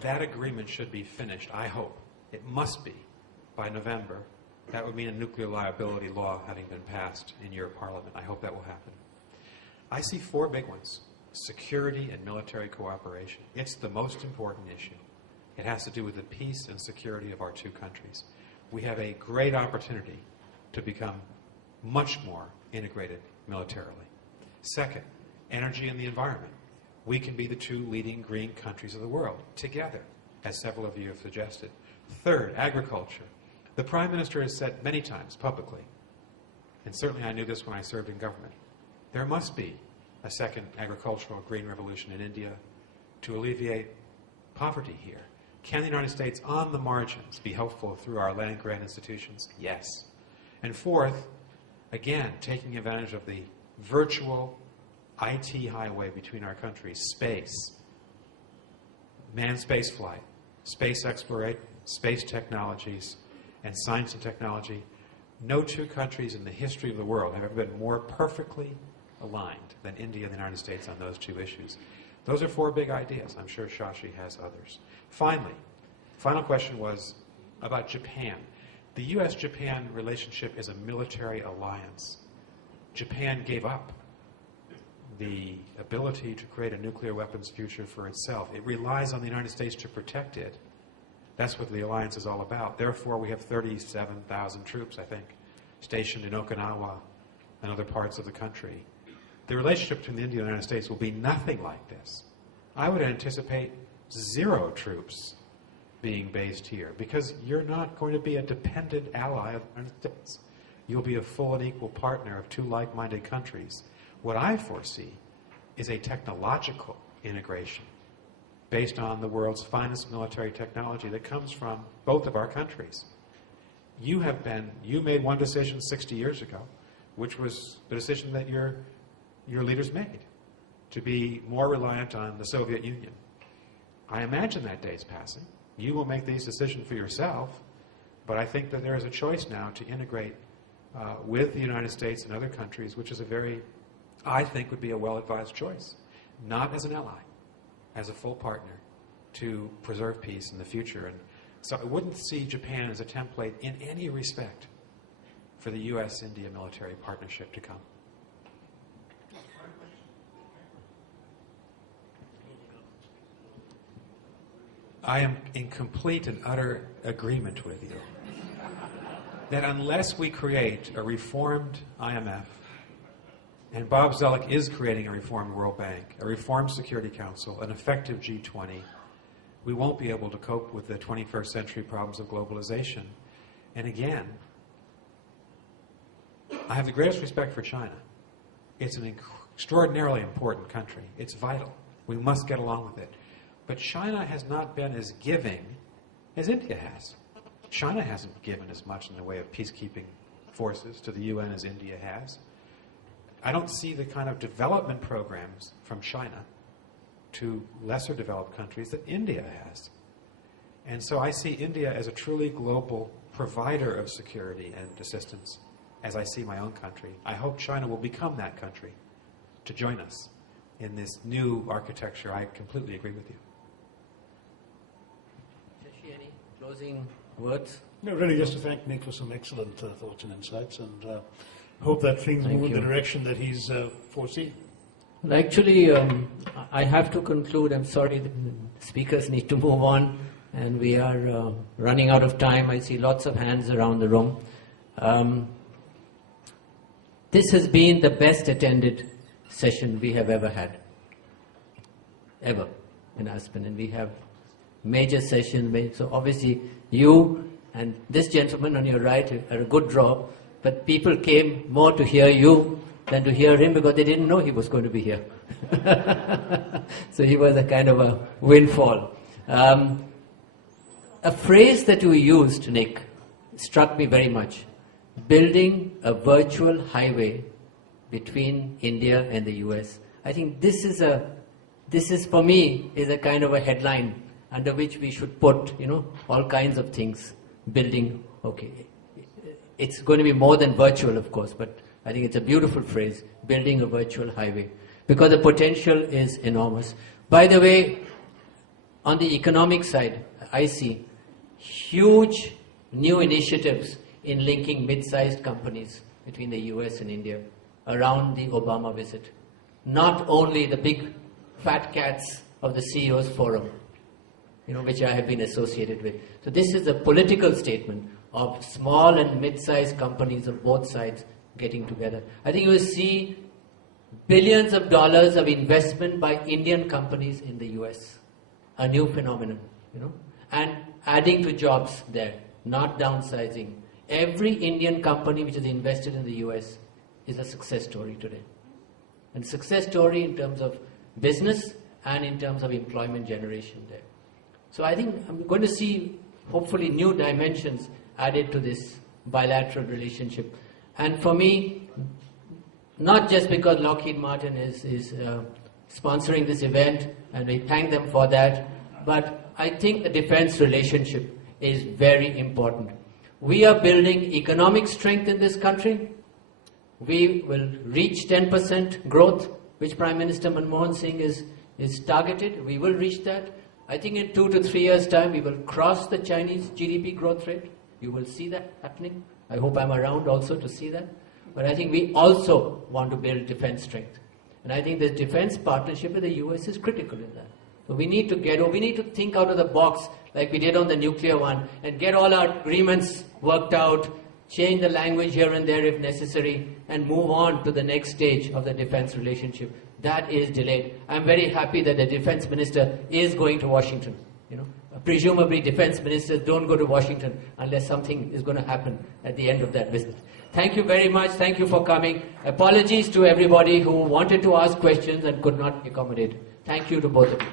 that agreement should be finished, I hope. It must be by November. That would mean a nuclear liability law having been passed in your parliament. I hope that will happen. I see 4 big ones. Security and military cooperation. It's the most important issue. It has to do with the peace and security of our 2 countries. We have a great opportunity to become much more integrated militarily. Second, energy and the environment. We can be the 2 leading green countries of the world together, as several of you have suggested. Third, agriculture. The Prime Minister has said many times publicly, and certainly I knew this when I served in government, there must be a second agricultural green revolution in India to alleviate poverty here. Can the United States, on the margins, be helpful through our land-grant institutions? Yes. And fourth, again, taking advantage of the virtual IT highway between our countries, space, manned space flight, space exploration, space technologies, and science and technology. No 2 countries in the history of the world have ever been more perfectly aligned than India and the United States on those 2 issues. Those are 4 big ideas. I'm sure Shashi has others. Finally, final question was about Japan. The U.S.-Japan relationship is a military alliance. Japan gave up the ability to create a nuclear weapons future for itself. It relies on the United States to protect it. That's what the alliance is all about. Therefore, we have 37,000 troops, I think, stationed in Okinawa and other parts of the country. The relationship between India and the United States will be nothing like this. I would anticipate 0 troops being based here, because you're not going to be a dependent ally of the United States. You'll be a full and equal partner of two like-minded countries. What I foresee is a technological integration based on the world's finest military technology that comes from both of our countries. You made one decision 60 years ago, which was the decision that your leaders made, to be more reliant on the Soviet Union. I imagine that day's passing. You will make these decisions for yourself, but I think that there is a choice now to integrate with the United States and other countries, which is I think would be a well-advised choice. Not as an ally, as a full partner to preserve peace in the future. And so I wouldn't see Japan as a template in any respect for the U.S.-India military partnership to come. I am in complete and utter agreement with you that unless we create a reformed IMF, and Bob Zoellick is creating a reformed World Bank, a reformed Security Council, an effective G20, we won't be able to cope with the 21st century problems of globalization. And again, I have the greatest respect for China. It's an extraordinarily important country. It's vital. We must get along with it. But China has not been as giving as India has. China hasn't given as much in the way of peacekeeping forces to the UN as India has. I don't see the kind of development programs from China to lesser developed countries that India has. And so I see India as a truly global provider of security and assistance, as I see my own country. I hope China will become that country to join us in this new architecture. I completely agree with you. Shashi, any closing words? No, really just to thank Nick for some excellent thoughts and insights, and hope that things move in the direction that he's foreseen. Well, actually, I have to conclude. I'm sorry, the speakers need to move on, and we are running out of time. I see lots of hands around the room. This has been the best attended session we have ever had, ever, in Aspen, and we have major sessions. So obviously, you and this gentleman on your right are a good draw, but people came more to hear you than to hear him because they didn't know he was going to be here. So he was a kind of a windfall. A phrase that you used, Nick, struck me very much. Building a virtual highway between India and the US. I think this is for me is a kind of a headline under which we should put, all kinds of things. Building, okay. It's going to be more than virtual, of course, but I think it's a beautiful phrase, building a virtual highway, because the potential is enormous. By the way, on the economic side, I see huge new initiatives in linking mid-sized companies between the US and India around the Obama visit. Not only the big fat cats of the CEO's forum, which I have been associated with. So this is a political statement of small and mid-sized companies of both sides getting together. I think you will see billions of dollars of investment by Indian companies in the US. A new phenomenon, and adding to jobs there, not downsizing. Every Indian company which is invested in the US is a success story today. And success story in terms of business and in terms of employment generation there. So I think I'm going to see, hopefully, new dimensions added to this bilateral relationship. And for me, not just because Lockheed Martin is sponsoring this event, and we thank them for that, but I think the defense relationship is very important. We are building economic strength in this country. We will reach 10% growth, which Prime Minister Manmohan Singh is targeted. We will reach that. I think in 2 to 3 years' time, we will cross the Chinese GDP growth rate. You will see that happening. I hope I'm around also to see that. But I think we also want to build defense strength. And I think this defense partnership with the US is critical in that. So we need to think out of the box like we did on the nuclear one and get all our agreements worked out, change the language here and there if necessary, and move on to the next stage of the defense relationship. That is delayed. I'm very happy that the defense minister is going to Washington. presumably defense ministers don't go to Washington unless something is going to happen at the end of that visit. Thank you very much. Thank you for coming. Apologies to everybody who wanted to ask questions and could not accommodate. Thank you to both of you.